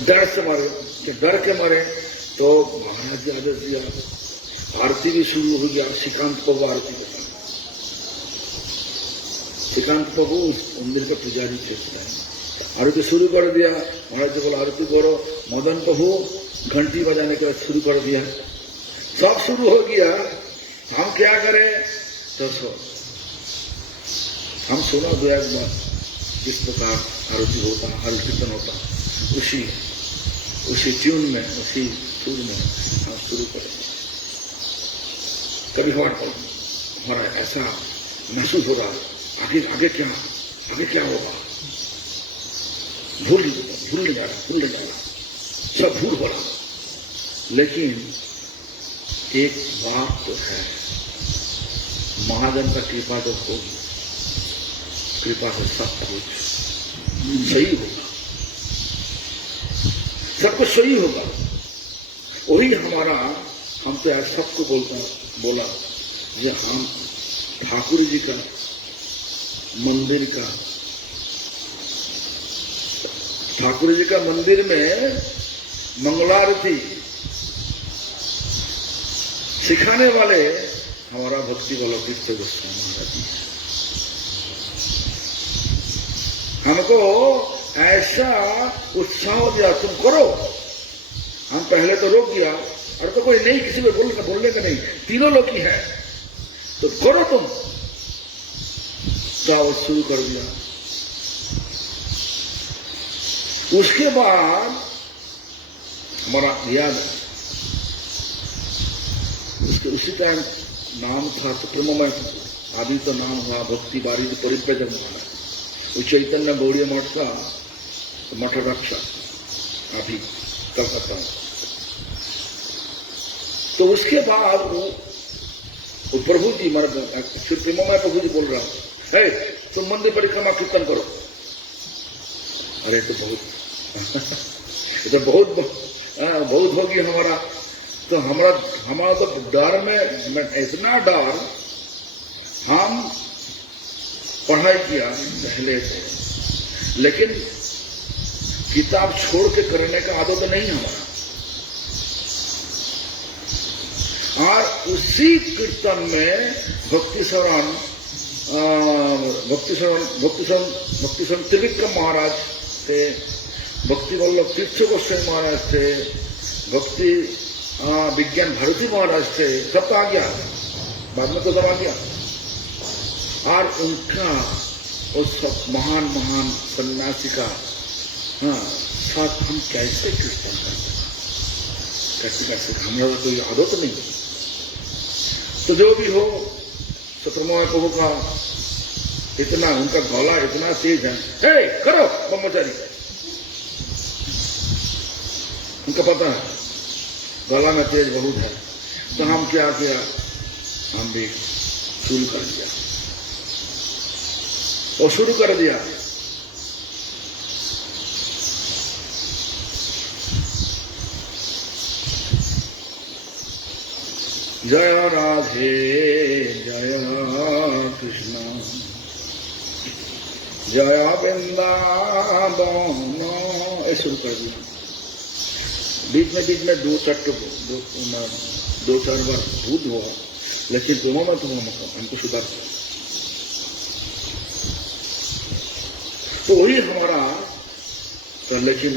डर से मारे, डर के मारे। तो महाराज जी आदेश दिया, आरती भी शुरू हो गया। श्रीकांत प्रभु आरती करता, श्रीकांत प्रभु उस मंदिर का पुजारी थे, आरती शुरू कर दिया। महाराज जी बोला आरती करो। मदन प्रभु घंटी बजाने का शुरू कर दिया, सब शुरू हो गया। हम क्या करें, तो हम सुना दो एक बार किस प्रकार आरती होता, हर कीर्तन होता, उसी ट्यून में, उसी सुर में हम शुरू करें। कभी हमारा ऐसा महसूस हो रहा, आगे क्या होगा, भूल नहीं जा रहा, सब भूल हो रहा। लेकिन एक बात तो है, महाजन का कृपा जब होगी, कृपा से सब कुछ सही होगा, सब कुछ सही होगा। वही हमारा, हम तो यार सबको बोला ये हम ठाकुर जी का मंदिर का, ठाकुर जी का मंदिर में मंगलारती सिखाने वाले हमारा भक्ति वाला तीर्थ गोस्वामी महाराज जी। हमको ऐसा उत्साह दिया, तुम करो। हम पहले तो रोक दिया, और तो कोई नहीं, किसी को बोलने का नहीं, तीनों लोग ही है, तो करो तुम। तो शुरू कर दिया। उसके बाद हमारा याद, उसी टाइम नाम था तो प्रेममय, अभी तो नाम हुआ भक्ति बारिद परिव्रजन वाला, वो चैतन्य गौड़ी मठ का मठ रक्षा अभी कलकत्ता में। तो उसके बाद वो प्रभु जी फिर प्रेममय प्रभु जी बोल रहा है, तुम मंदिर परिक्रमा कीर्तन करो। अरे तो बहुत होगी हमारा, तो हमारा तो डर में इतना डर, हम पढ़ाई किया पहले से, लेकिन किताब छोड़ के करने का आदत नहीं हमारा। और उसी कीर्तन में भक्ति शरण त्रिविक्रम महाराज थे, भक्ति वल्लभ तीर्थ गोस्वामी महाराज थे, भक्ति विज्ञान भारती महाराज थे, सब तो आ गया, बाद में तो सब आ गया। और उनका उस सब महान सन्यासी का साथ हम कैसे कीर्तन करते, कैसे हमारा कोई आदत नहीं। तो जो भी हो, सत्रमोह प्रभु का इतना, उनका गला इतना तेज है, करो ब्रह्मचारी, उनका पता है गला में तेज बहुत है। तो हम क्या किया, हम भी शुरू कर दिया, और शुरू कर दिया। जय राधे जय कृष्ण जय वृंदावन, शुरू कर दिया। बीच में दो चार बार भूल हुआ, लेकिन दोनों में हमको सुधार। तो वही हमारा, लेकिन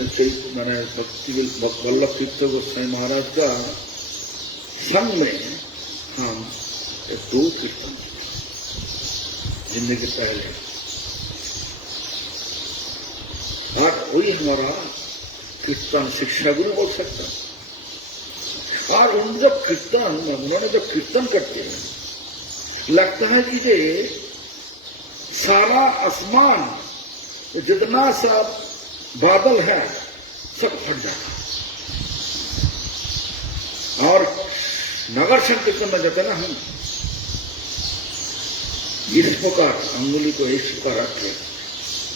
मैंने भक्ति वल्लभ तीर्थ गोस्वामी महाराज का संग में हम 2 कीर्तन जिंदगी पहले, और वही हमारा कीर्तन शिक्षा गुरु बोल सकता है। और उन्होंने जब कीर्तन करते हैं, लगता है कि ये सारा आसमान जितना सा बादल है सब फट जाता। और नगर संकीर्तन में जाते ना हम, इस प्रकार अंगुली को इस प्रकार रखे,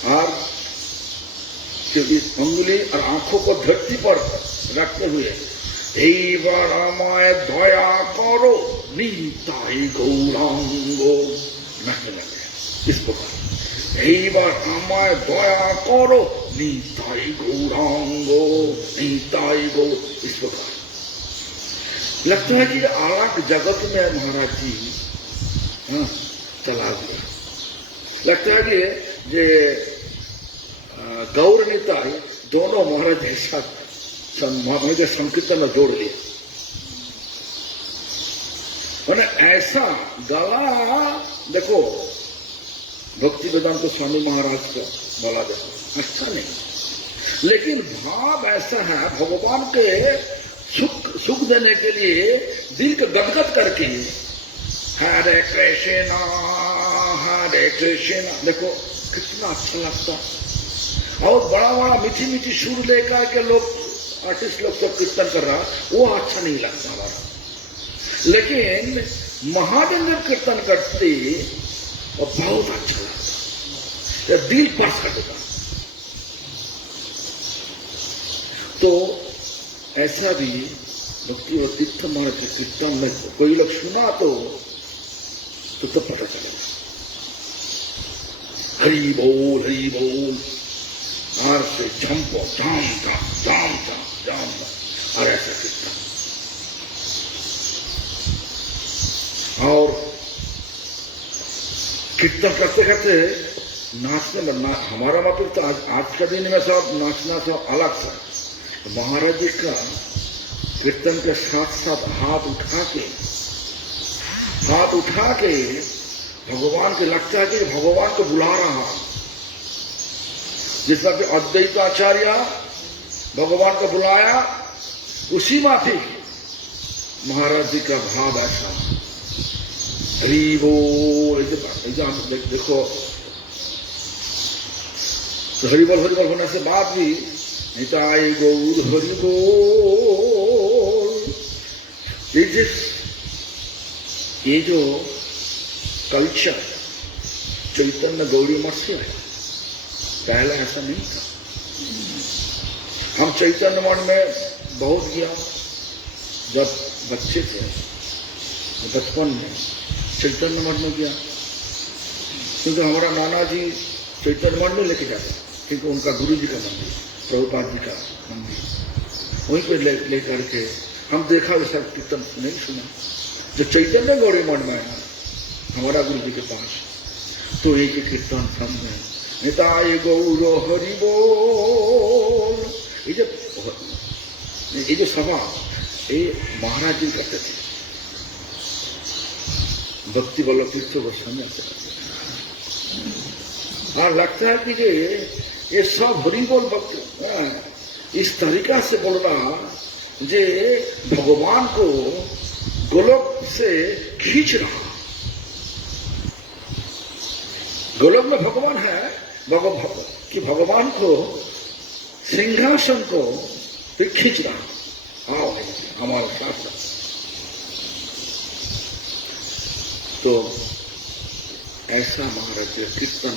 और इस अंगुली और आंखों को धरती पर रखते हुए, এইবার আমায় দয়া করো নিতাই গৌরাঙ্গ, নাচতে लगे इस प्रकार, এইবার আমায় দয়া করো নিতাই গৌরাঙ্ग, নিতাই गौ, इस प्रकार। लगता है कि अलग जगत में महाराज जी चला गया। लगता है कि ये गौर निताई दोनों महाराज एक साथ मुझे संकीर्तन में जोड़ लिया। मैंने ऐसा गला देखो, भक्ति वेदांत स्वामी महाराज का गला देखो, अच्छा नहीं, लेकिन भाव ऐसा है, भगवान के सुख देने के लिए दिल को गदगद करके हरे कृष्णा, देखो कितना अच्छा लगता। और बड़ा बड़ा मीठी मीठी सुर लेकर के लोग, आर्टिस्ट लोग सब कीर्तन कर रहा, वो अच्छा नहीं लगता हमारा। लेकिन महादेव कीर्तन करते और बहुत अच्छा लगता, दिल पास कर देता। तो ऐसा भी भक्ति और तीर्थ महाराज के कीर्तन में कोई लोग सुना तो पता चलेगा, हरि बोल हरि बोल, और से झम्पो जाम जाम जाम जाम जाम, और ऐसा कीर्तन। और कीर्तन करते करते नाचने लगना, हमारा मतलब तो आज के दिन में सब नाचना सब अलग सा। तो महाराज जी का कीर्तन के साथ साथ हाथ उठा के भगवान के, लगता है कि भगवान को बुला रहा, जिस तरह अद्वैत आचार्य भगवान को बुलाया, उसी माफी महाराज जी का भाव ऐसा, हरि बोल, देखो तो हरि बोल होने से बाद भी निताई गौर हरि बोल। ये जो कल्चर चैतन्य गौरी मठ से है, पहले ऐसा नहीं था। हम चैतन्य मठ में बहुत गया, जब बच्चे थे, बचपन में चैतन्य मठ में गया, क्योंकि हमारा नाना जी चैतन्य मठ में लेके जाते, क्योंकि उनका गुरु जी का मंदिर, प्रभुपाद जी का मंदिर, वहीं पे लेकर के हम देखा, वैसा कीर्तन नहीं सुना। जो चैतन्य गौरी मठ में है हमारा गुरु जी के पास, तो एक कीर्तन समझे, निताई गौर हरि बोल। ये जो सभा ये महाराज जी करते थे, भक्ति वल्लभ तीर्थ गोस्वामी करते थे। और लगता है कि ये सब हरि बोल भक्त इस तरीका से बोल रहा, जे भगवान को गोलोक से खींच रहा। गोलोक में भगवान है, कि भगवान को सिंहासन को फिर खींच रहा, आओ हमारे साथ। तो ऐसा महाराज कीर्तन,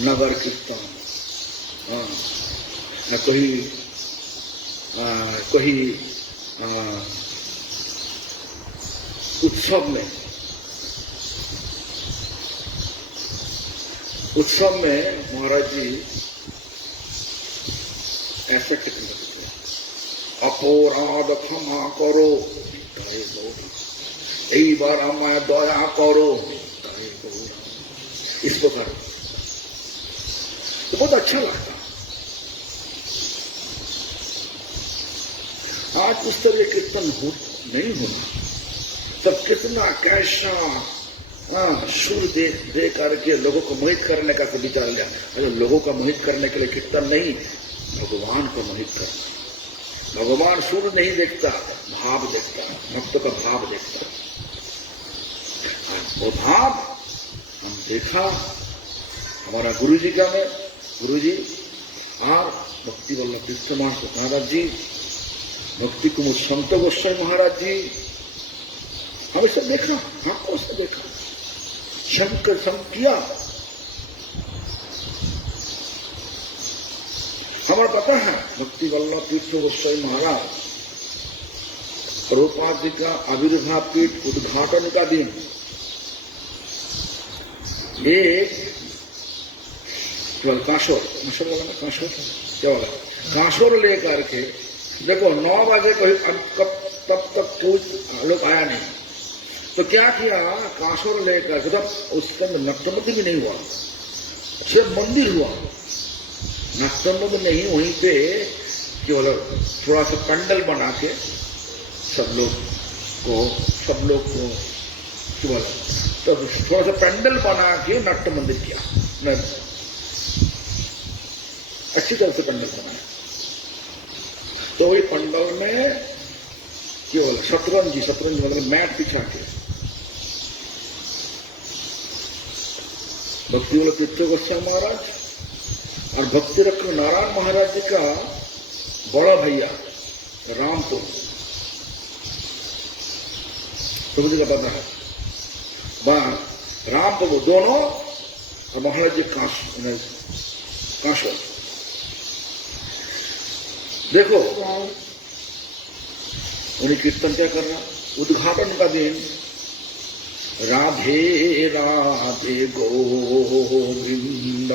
नगर कीर्तन, कोई उत्सव में महाराज जी ऐसा कीर्तन करते हैं। अपराध क्षमा करो, यही बार हमारा दया करो, इस प्रकार तो बहुत अच्छा लगता। आज उस तरह कीर्तन नहीं होना, सब कितना कैसा सुर दे करके लोगों को मोहित करने का सब विचार लिया। अरे लोगों को मोहित करने के लिए कीर्तन नहीं, भगवान को मोहित करना। भगवान सुर नहीं देखता, भाव देखता, भक्त का भाव देखता। वो भाव हम देखा हमारा गुरु जी का में, गुरु जी और भक्ति वल्लभ तीर्थ महाराज जी, भक्ति कुमार संत गोस्वामी महाराज जी, हमें सब देखा, आपको सब देखा, शंकर संग किया। हमारा पता है भक्ति वल्लभ तीर्थ गोस्वामी महाराज प्रभुपाद जी का आविर्भाव पीठ उद्घाटन का दिन एक कांसोर वाला ना, कांसोर क्या वाला, कांसोर लेकर के देखो 9 बजे तब तक कोई लोग आया नहीं, तो क्या किया, कांसोर लेकर के, तब उसके अंदर नक्तमंदी भी नहीं हुआ, सिर्फ मंदिर हुआ, नक्तमंदी नहीं, वहीं पे केवल थोड़ा सा पंडल बना के सब लोग को केवल तो थोड़ा सा पंडल बना के नाट्य मंदिर किया, अच्छी तरह से पंडल बनाया। तो वही पंडल में केवल शतरंजी मतलब मैट बिछा के भक्ति वल्लभ तीर्थ गोस्वामी महाराज और भक्ति रत्न नारायण महाराज जी का बड़ा भैया रामपुर तो मुझे पता है, रामपुर दोनों और महाराज जी कांसोर। देखो उन्हें कीर्तन क्या कर रहा, उद्घाटन का दिन, राधे राधे गोविंद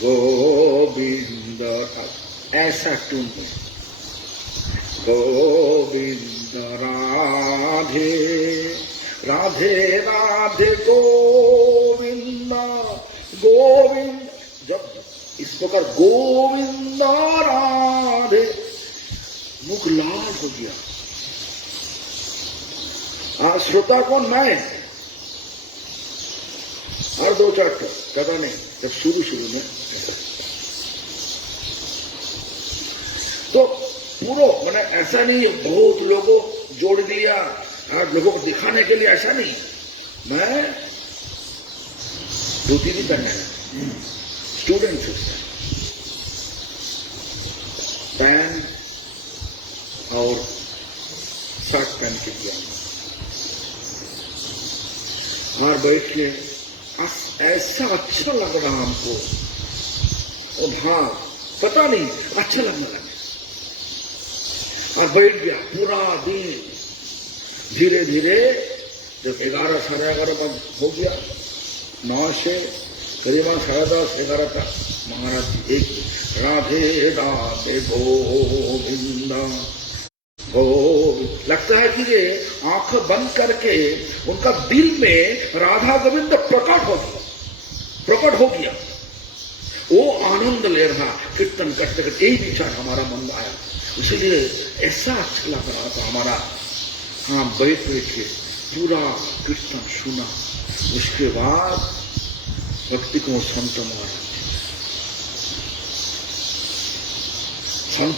गोविंद, ऐसा टून है, गोविंद राधे राधे राधे गोविंद गोविंद, जब इस प्रकार गोविंद राधे, मुख लाल हो गया। श्रोता कौन, मैं और 2-4 पता नहीं, जब शुरू में तो पूरा मैंने ऐसा नहीं बहुत लोगों जोड़ दिया और लोगों को दिखाने के लिए, ऐसा नहीं, मैं 2-3 करना है, स्टूडेंट पैन और शर्ट पहन के दिया और बैठ के ऐसा अच्छा लग रहा हमको, और हाँ पता नहीं अच्छा लगने लगा और बैठ गया पूरा दिन। धीरे धीरे जब 11 साढ़े 11 बजे हो गया, 9 से करीबन 10:30-11 तक महाराज जी एक राधे राधे गोविंद गोविंद, लगता है कि ये आंख बंद करके उनका दिल में राधा गोविंद प्रकट हो गया, वो आनंद ले रहा कीर्तन करते करते। यही विचार हमारा मन में आया, इसलिए ऐसा अच्छा लग रहा था हमारा। हाँ बैठ के पूरा कीर्तन सुना, उसके बाद भक्ति को संत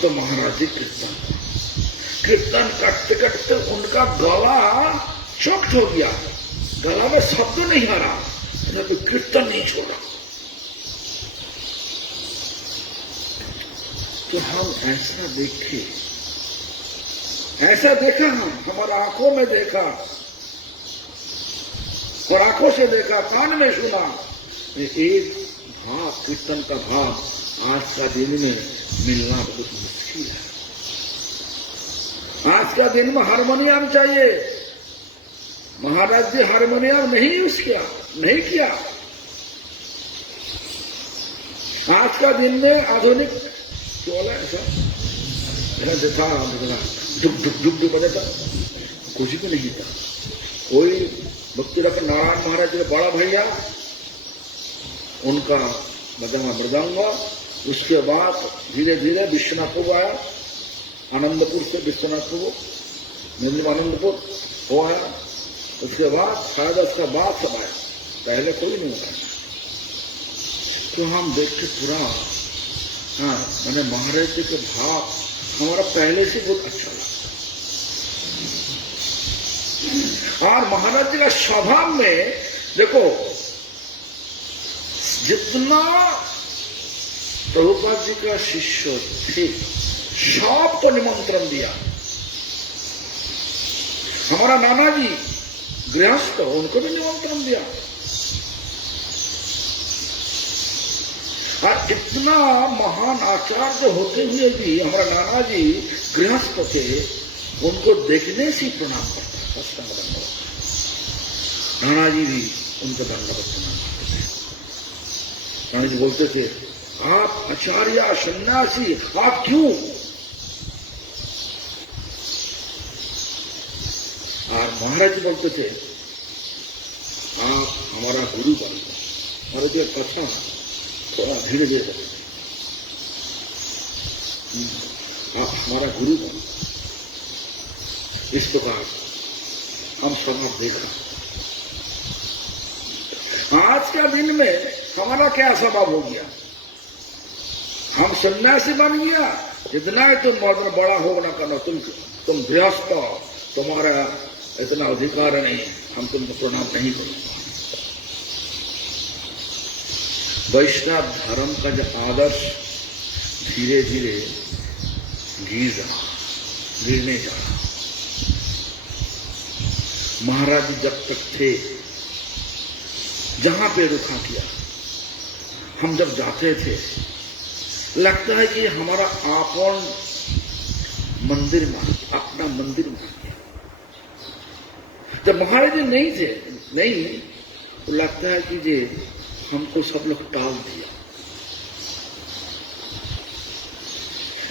महाराज जी कीर्तन करते करते उनका गला चौक्त हो गया, गला में शब्द नहीं आ रहा, उन्हें कोई कीर्तन नहीं छोड़ा। तो हम ऐसा देखा, हम हमारा आंखों में देखा और आंखों से देखा, कान में सुना, एक भाव कीर्तन का भाव आज का दिन में मिलना बहुत मुश्किल है। आज का दिन में हारमोनियम चाहिए, महाराज जी हारमोनियम नहीं यूज किया। आज का दिन में आधुनिक बोला ऐसा देखा डुब डुब डुब डुब बजा, कुछ भी नहीं था। कोई भक्ति रख नारायण महाराज के बड़ा भैया, उनका बजाना मृदंग। उसके बाद धीरे धीरे विश्वनाथपुर आया, आनंदपुर से विश्वनाथपुर, आनंदपुर हो आया। उसके बाद शायद उसका बाद सब आया, पहले कोई नहीं आया। तो हम देखते पूरा, हाँ मैंने महाराज जी के भाव हमारा पहले से बहुत अच्छा लगा। और महाराज जी का स्वभाव में देखो, जितना प्रभुपाद जी का शिष्य थे सबको निमंत्रण दिया। हमारा नाना जी गृहस्थ, उनको भी निमंत्रण दिया। और इतना महान आचार्य होते हुए भी हमारा नाना जी गृहस्थ थे, उनको देखने से प्रणाम करता था। नाना जी भी उनको दंडवत प्रणाम करते थे। नाना जी बोलते थे, आप आचार्य सन्यासी, आप क्यों? और महाराज जी बोलते थे, आप हमारा गुरु बन गए। महाराज जी कथा थोड़ा धीरे धीरे, आप हमारा गुरु बन। इस प्रकार हम सब देखा। आज का दिन में हमारा क्या स्वभाव हो गया? हम सन्यासी बन गया, जितना ही तुम बहुत बड़ा हो ना करना, तुम गृहस्थ, तुम्हारा इतना अधिकार नहीं, हम तुमको प्रणाम नहीं करेंगे। वैष्णव धर्म का जो आदर्श धीरे धीरे गिरने जा रहा। महाराज जी जब तक थे, जहां पे रुखा किया, हम जब जाते थे लगता है कि हमारा आपन मंदिर में, अपना मंदिर में। जब महाराज जी नहीं थे, नहीं तो लगता है कि ये हमको सब लोग टाल दिया,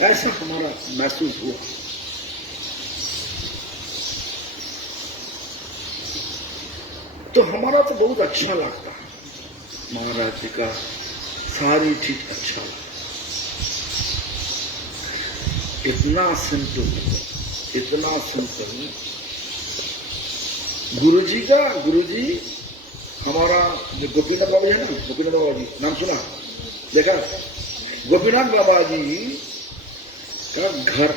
ऐसा हमारा महसूस हुआ। तो हमारा तो बहुत अच्छा लगता है, महाराज जी का सारी चीज अच्छा लगता। इतना सिंपल, इतना सिंपल। गुरुजी हमारा जो गोपीनाथ बाबा जी है ना, गोपीनाथ बाबा जी नाम सुना, देखा? गोपीनाथ बाबा जी का घर,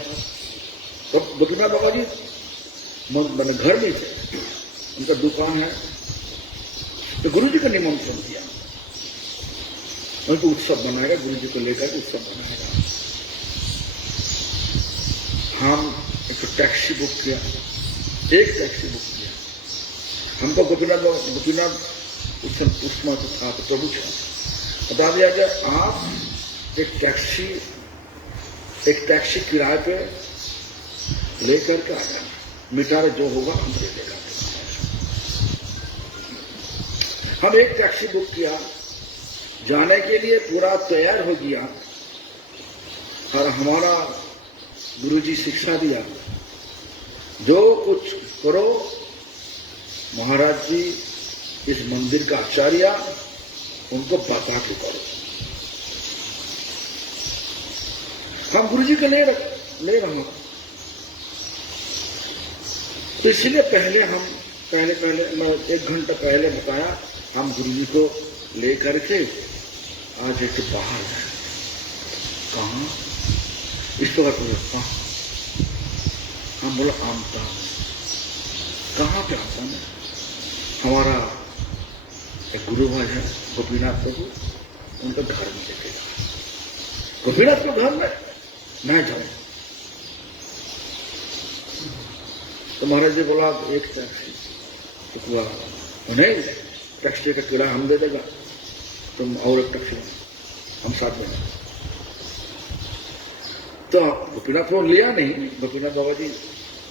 तो गोपीनाथ बाबा जी मैंने घर में थे, उनका दुकान है। तो गुरु जी का निमंत्रण दिया, उनको उत्सव बनाएगा, गुरु जी को लेकर उत्सव बनाएगा। हम एक टैक्सी बुक किया, एक टैक्सी बुक किया। हमको गोपीनाथ उसमें प्रभु बता दिया कि आप एक टैक्सी किराए पे लेकर के आ जाना, मिटारे जो होगा हम दे देगा। हम एक टैक्सी बुक किया, जाने के लिए पूरा तैयार हो गया। और हमारा गुरुजी शिक्षा दिया, जो कुछ करो महाराज जी इस मंदिर का आचार्य, उनको बता के करो। हम गुरुजी को ले रहा, तो इसलिए पहले मैं 1 घंटा पहले बताया, हम गुरुजी को लेकर के आज एक बाहर गए। कहाँ? इस प्रकार कहाँ? हम बोला आमता। कहाँ पे आता है? हमारा एक गुरु भाई है गोपीनाथ प्रभु, उनका घर में देखेगा। गोपीनाथ के घर में मैं जाऊं। तो महाराज जी बोला एक टैक्सी, तो हुआ नहीं, टैक्सी का किराया हम दे देगा, तुम और एक टैक्सी हम साथ में। तो गोपीनाथ प्रभु लिया नहीं, गोपीनाथ बाबा जी,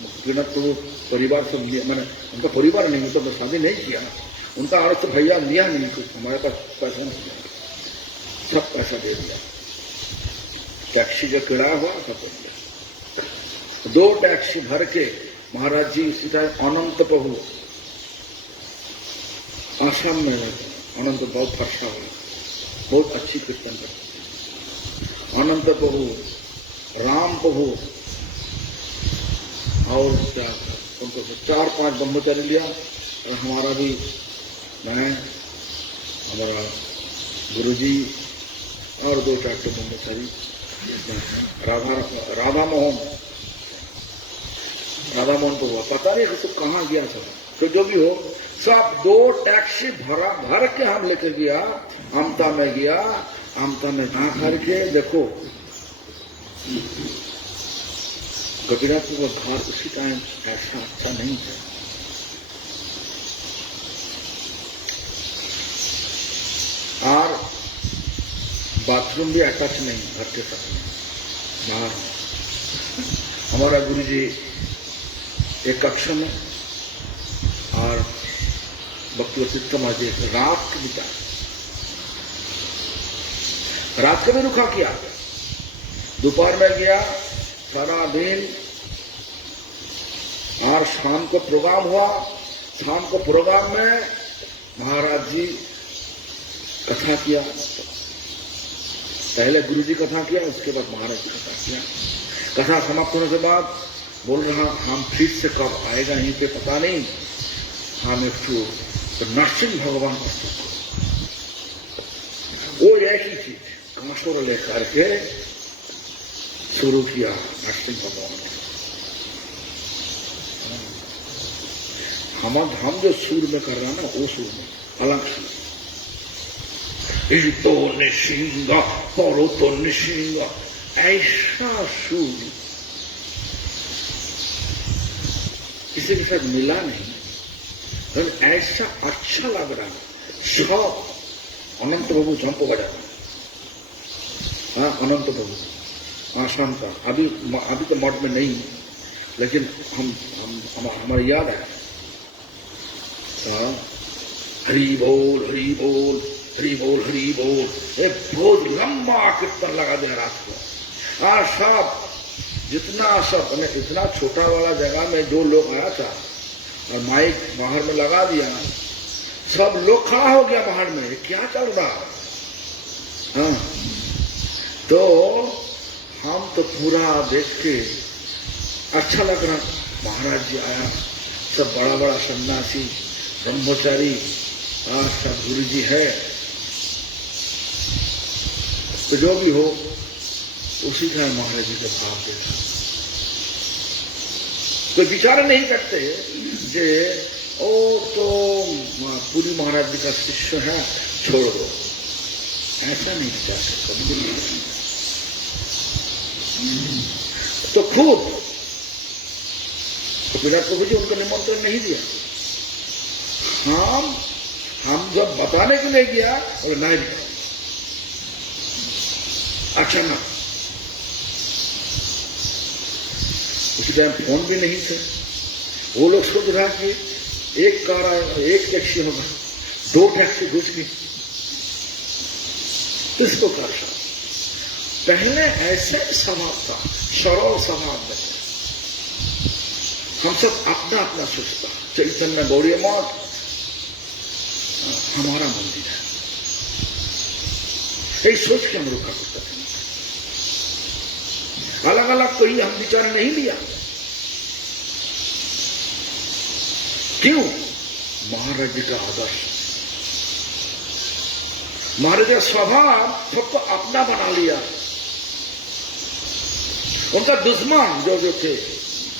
गोपीनाथ प्रभु परिवार से लिया, मैंने उनका परिवार नहीं, तो शादी नहीं किया, उनका अर्थ भैया लिया नहीं कुछ, हमारे पास पैसा नहीं, सब पैसा दे दिया, टैक्सी जो किराया हुआ सब दे दिया। 2 टैक्सी भर के महाराज जी उसी टाइम अनंत प्रभु आश्रम में रहते। अनंत बहुत फर्शा हुआ, बहुत अच्छी कीर्तन करते। अनंत प्रभु, राम प्रभु और क्या उनको 4-5 ब्रह्मचारी लिया। और हमारा भी, मैं, हमारा गुरुजी और 2-4 ब्रह्मचारी, राधा मोहन तो हुआ, पता नहीं सब कहाँ गया सब। तो जो भी हो, सब 2 टैक्सी भर के हम लेके गया। अमता में गया, अमता में जा करके देखो गजरापुर का घर उसी टाइम ऐसा अच्छा नहीं था। और बाथरूम भी अटैच नहीं घर के साथ में, बाहर। हमारा गुरुजी एक कक्ष में और भक्तिवसित जी रात के बिता, रात को भी रुका किया। दोपहर में गया, सारा दिन, और शाम को प्रोग्राम हुआ। शाम को प्रोग्राम में महाराज जी कथा किया। पहले गुरुजी कथा किया, उसके बाद महाराज जी कथा किया। कथा समाप्त होने के बाद बोल रहा, हम फिर से कब आएगा यहीं पे पता नहीं, हम एक तो नरसिंह भगवान का वो एक ही चीज कांसुर लेकर के शुरू किया। नरसिंह भगवान हम जो सूर में कर रहे हैं ना, वो सूर में अलग सूर। तो निशिंग परो तो निशिंग, ऐसा सूर किसी के साथ मिला नहीं। ऐसा अच्छा लग रहा। सब अनंत प्रभु झंपो बजा, हाँ अनंत प्रभु आश्रम का। अभी तो मठ में नहीं, लेकिन हमारे याद है। हरि बोल हरि बोल हरि बोल हरि बोल, एक बहुत लंबा कीर्तन लगा दिया रात को। सब जितना सब इतना छोटा वाला जगह में जो लोग आया था, और माइक बाहर में लगा दिया, सब लोग खड़ा हो गया बाहर में, क्या चल रहा। हाँ, तो हम तो पूरा देख के अच्छा लग रहा। महाराज जी आया, सब बड़ा बड़ा सन्यासी ब्रह्मचारी, सब गुरु जी है। तो जो भी हो, उसी तरह महाराज जी के भाव देखा। कोई विचार नहीं करते जे ओ तो पूरी महाराज जी का शिष्य है, छोड़ दो, ऐसा नहीं विचार करता। तो खुद विराट प्रभु जी उनको निमंत्रण नहीं दिया। हम जब बताने के लिए गया और नहीं दिया, अच्छा ना। उसी टाइम फोन भी नहीं थे। वो लोग सोच रहा कि एक कार आएगा, एक टैक्सी होगा, 2 टैक्सी घुस गई। इसको कर पहले ऐसे स्वभाव था, सरल स्वभाव में हम सब अपना अपना सोचता। चैतन्य गौड़ी मठ हमारा मंदिर है, यही सोच के हम रुका करते थे। अलग अलग कोई हम विचार नहीं लिया। क्यों? महाराज जी का आदर्श, महाराज जी का स्वभाव सबको अपना बना लिया। उनका दुश्मन जो थे,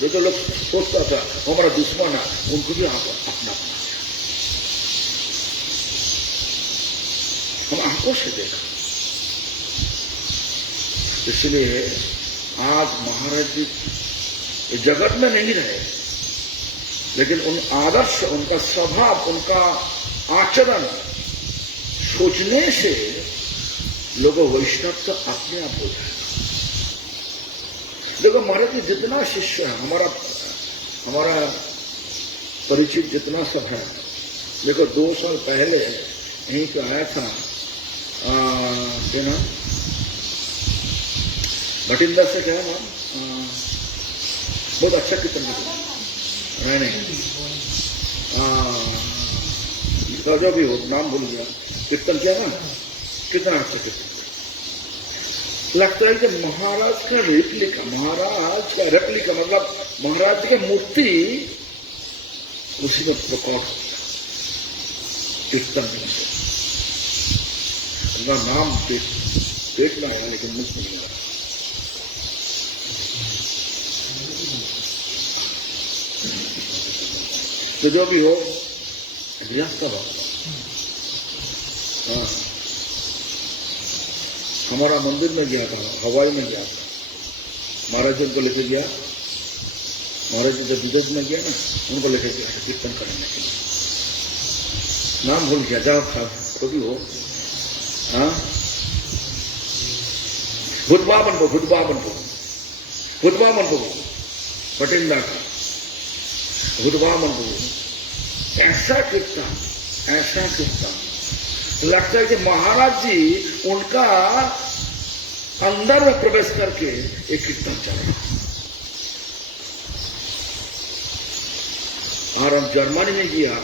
जो लोग सोचता था हमारा दुश्मन है, उनको भी अपना बना लिया। हम आंखों से देखा। इसलिए आज महाराज जी जगत में नहीं रहे, लेकिन उन आदर्श, उनका स्वभाव, उनका आचरण सोचने से लोगों वैष्णव तो अपने आप हो जाएगा। देखो महाराज जी जितना शिष्य है, हमारा परिचित जितना सब है, देखो 2 साल पहले यहीं पे आया था क्या नाम, भटिंदर से क्या नाम, बहुत अच्छा कीर्तन करते नहीं जो भी हो, नाम भूल गया, कीर्तन किया ना, कितना अच्छा कीर्तन। लगता है कि महाराज का रेप्लिका मतलब महाराज की मूर्ति उसी में प्रकट कीर्तन में। नाम देखना है लेकिन मुझ नहीं आ रहा। तो जो भी हो गृहस्थ हो। हाँ, हमारा मंदिर में गया था, हवाई में गया था, महाराज जी उनको लेके गया, महाराज जी जब विदेश में गया ना, उनको लेके गया कीर्तन करने के लिए। नाम भूल गया, जाओ साहब तो भी हो। हाँ, बुधवामन को बटिंदा का बुधवामन को ऐसा कीर्तन लगता है कि महाराज जी उनका अंदर में प्रवेश करके एक कीर्तन चल रहा। और हम जर्मनी में गया,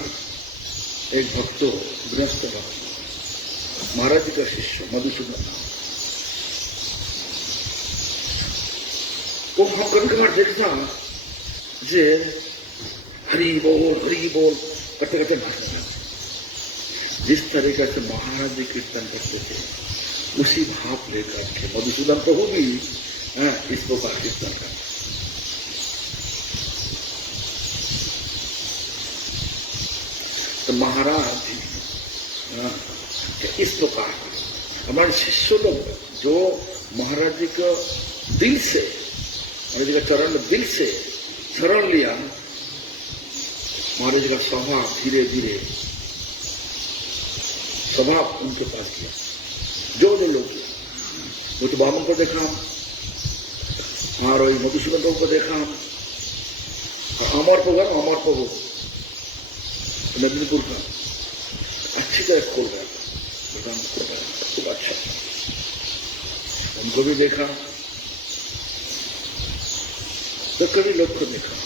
एक भक्तो गृहस्थ भक्त महाराज जी का शिष्य मधुसूदन, वो हम कभी कभार देखता जे हरि बोल करते करते नाचना। जिस तरीके से महाराज जी कीर्तन करते थे उसी भाव लेकर के मधुसूदन प्रभु भी इस प्रकार कीर्तन करते। तो महाराज जी इस प्रकार हमारे शिष्य लोग जो महाराज जी को दिल से, महाराज जी का चरण दिल से शरण लिया, महाराज जी का स्वभाव धीरे धीरे स्वभाव उनके पास किया। जो लोग वो तो बामन को देखा और मधुसूदन प्रभु को देखा, अमर प्रभु मेदिनीपुर का अच्छी तरह खोल रहा था, दुकान खोल रहा था, खूब अच्छा, उनको भी देखा। तो कभी लोग को देखा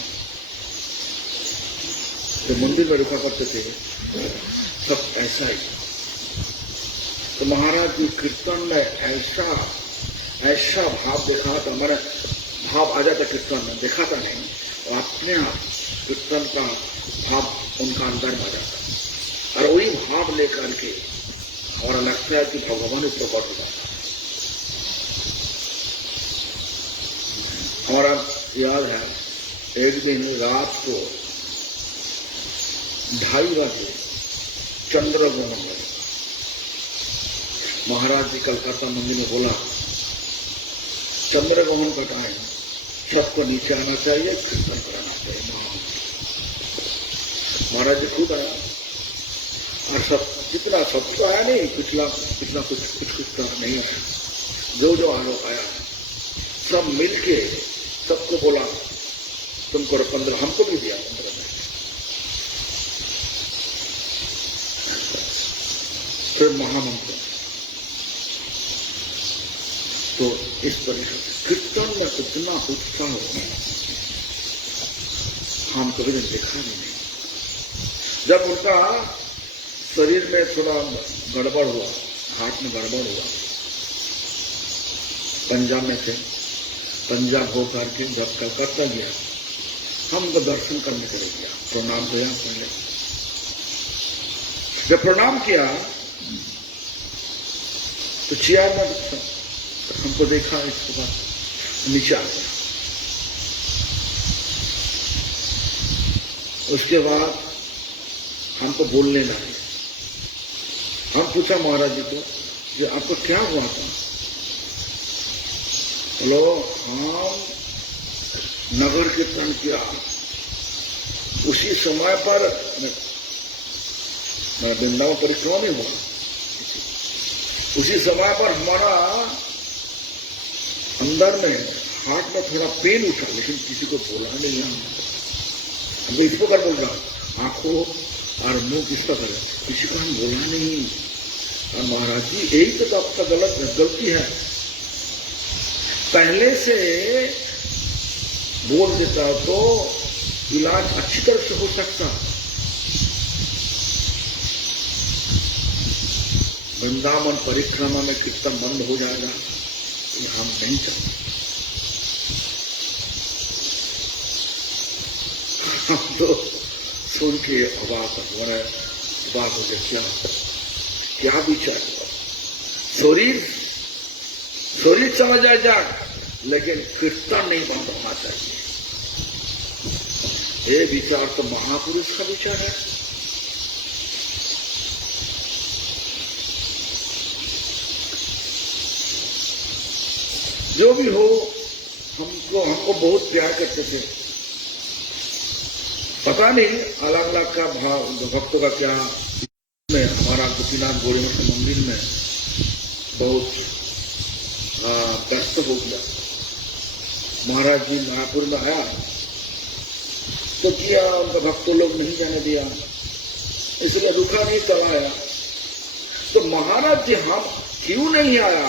तो मंदिर में रुका करते थे, सब ऐसा ही। तो महाराज जी कीर्तन में ऐसा भाव देखा तो हमारा भाव आ जाता कीर्तन में, देखा था नहीं, और अपने आप कीर्तन का भाव उनका अंदर में आ जाता, और वही भाव लेकर के हमारा लगता है कि भगवान इस प्रकट हुआ। हमारा याद है एक दिन रात को 2:30 बजे चंद्रग्रहण में महाराज जी कलकत्ता मंदिर में बोला, चंद्रग्रहण का टाइम सबको नीचे आना चाहिए, कीर्तन कराना चाहिए। महाराज जी खुद आया और सब तो आया नहीं, पिछला कुछ नहीं आया, जो आया सब मिलके सबको बोला तुमको 15, हमको भी दिया 15 मिनट। फिर महामंत्र। तो इस तरीके से कीर्तन में इतना उत्साह होगा हम कभी नहीं देखा नहीं। जब उनका शरीर में थोड़ा गड़बड़ हुआ, हाथ में गड़बड़ हुआ, पंजाब में थे, पंजाब होकर के जब कलकत्ता गया, हम उनको दर्शन करने के लिए गया, प्रणाम किया। पहले जब प्रणाम किया तो चेयर में हमको देखा, इसके बाद नीचे आ गया। उसके बाद हमको बोलने लगे। हम पूछा महाराज जी को कि आपको क्या हुआ था? बोलो हम नगर कीर्तन किया, उसी समय पर वृंदावन परिक्रमा नहीं हुआ, उसी समय पर हमारा अंदर में हार्ट में थोड़ा पेन उठा, लेकिन किसी को बोला नहीं। हमको इसको कर बोल रहा, आंखों और मुंह किसका करे, किसी को हम बोला नहीं। और महाराज जी यही तो आपका गलती है, पहले से बोल देता तो इलाज अच्छी तरह से हो सकता। वृंदावन परिक्रमा में कीर्तन बंद हो जाएगा, ये हम नहीं चाहते। हम तो सुन के अबाक हो गया, क्या विचार हुआ। शरीर चला जाएगा, लेकिन कीर्तन नहीं बंद होना चाहिए। ये विचार तो महापुरुष का विचार है। जो भी हो, हमको बहुत प्यार करते थे। पता नहीं अलग अलग का भाव भक्तों का क्या। में हमारा गोपीनाथ गौरीमठ मंदिर में बहुत व्यस्त हो गया। महाराज जी महापुर में आया तो किया, उनका भक्तों लोग नहीं जाने दिया, इसलिए रुका नहीं, चला आया। तो महाराज जी हम क्यों नहीं आया,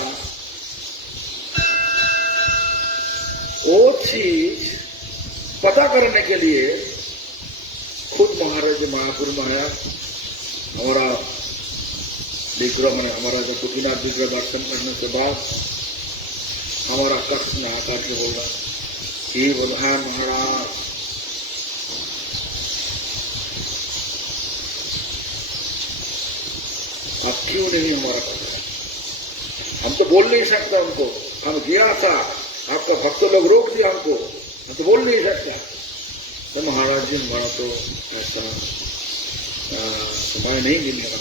वो चीज पता करने के लिए खुद महाराज जी महापुर में आया। हमारा विग्रह मैंने हमारा जब गोपीनाथ विग्रह दर्शन करने के बाद हमारा कक्ष में आकर के बोला कि बोला महाराज, आप क्यों नहीं हमारा कर? हम तो बोल नहीं सकते उनको, हम गया था, आपका भक्त लोग रोक दिया हमको, हम तो बोल नहीं सकता। तो महाराज जी हमारा तो ऐसा समय नहीं मिलेगा,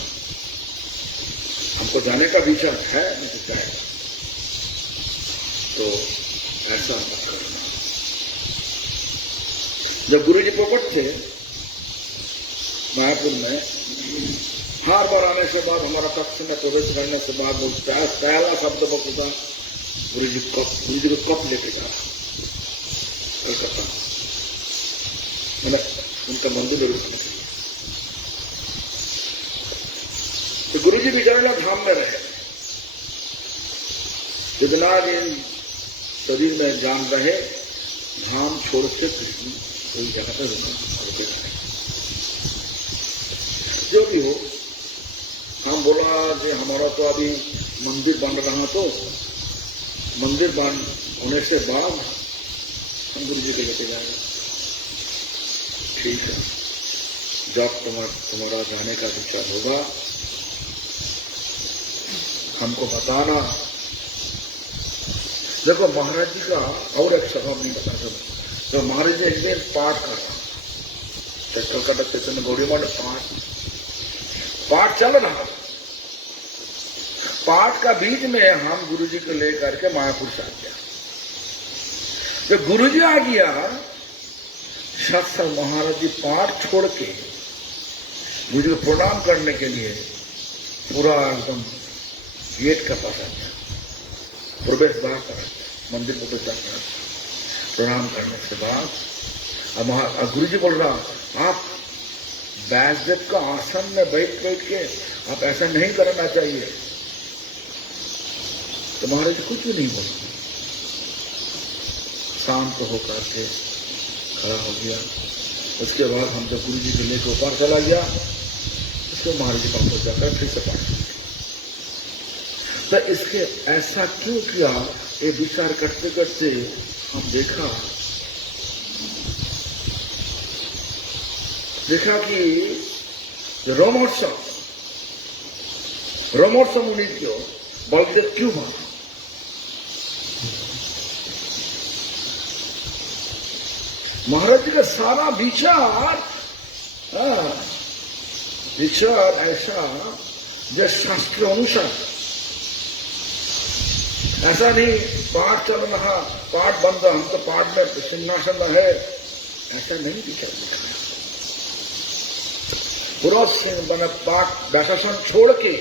हमको जाने का विचार है, नहीं जाएगा, तो ऐसा मत करना। जब गुरु जी प्रकट थे मायापुर में, हर बार आने के बाद हमारा कक्ष में प्रवेश करने के बाद वो पहला शब्द बकता गुरु जी को कप लेके गया कलकत्ता, मैंने उनका मंदिर समझ। तो गुरु जी बेचारा धाम में रहे, जितना दिन शरीर में जान रहे, धाम छोड़ के कोई जगह पर रुके रहे। जो भी हो, हम बोला कि हमारा तो अभी मंदिर बन रहा, तो मंदिर बन होने से बाद हम गुरु जी के लेके जाएंगे। ठीक है, जब तुम्हारा जाने का विचार होगा हमको बताना। देखो महाराज जी का और एक स्वभाव नहीं बता सकता। तो महाराज जी एक दिन पाठ कर रहा, कलकत्ता चैतन्य गौरीमठ पाठ चल रहा, पाठ का बीच में हम गुरु जी को लेकर के मायापुर से आ गया। जब गुरु जी आ गया, सत्संग महाराज जी पाठ छोड़ के गुरु जी को प्रणाम करने के लिए पूरा एकदम गेट का पास आ गया, प्रवेश द्वार पर मंदिर प्रवेश द्वार प्रणाम करने के बाद गुरु जी बोल रहा, आप वैष्णव का आसन में बैठ के आप ऐसा नहीं करना चाहिए। तो महाराज जी कुछ भी नहीं बोला, शांत होकर के खड़ा हो गया। उसके बाद हम जब गुरु जी के लेकर ऊपर चला गया, उसको महाराज जी का ऊपर जाकर फिर से पाठ किया। तो इसके ऐसा क्यों किया, ये विचार करते करते हम देखा कि रोमोत्सव मुनि क्यों बलदेव क्यों माना। महाराज जी का सारा विचार ऐसा जो शास्त्र अनुसार, ऐसा नहीं पाठ चल रहा, पाठ बन रहा, हम तो पाठ में सिंहासन में है, ऐसा नहीं विचार करना। पूरा बना पाठ व्यासन छोड़ के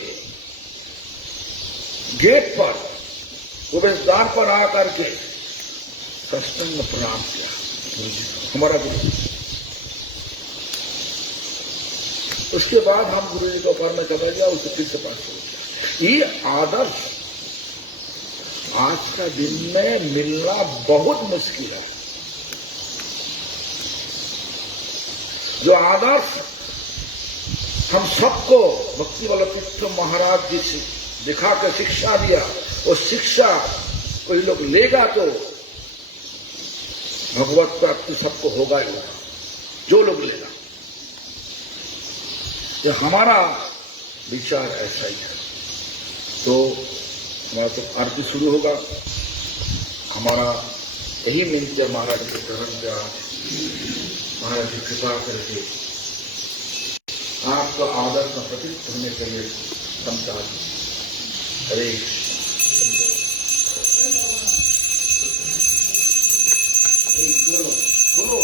गेट पर प्रवेशद्वार पर आकर के सत्संग में प्रणाम किया हमारा गुरु जी। उसके बाद हम गुरु जी के ऊपर में चला गया, उसके फिर से पास हो गया। ये आदर्श आज का दिन में मिलना बहुत मुश्किल है। जो आदर्श हम सबको भक्ति वाला तीर्थ महाराज जी से दिखा कर शिक्षा दिया, और शिक्षा कोई लोग लेगा तो भगवत प्राप्ति सबको होगा ही होगा, जो लोग लेगा। तो हमारा विचार ऐसा ही है। तो हमारा तो आरती शुरू होगा। हमारा यही मिनट है महाराज के चरण का, महाराज की कृपा करके आपका आदर का प्रतीक होने के लिए संसार। हरे बोलो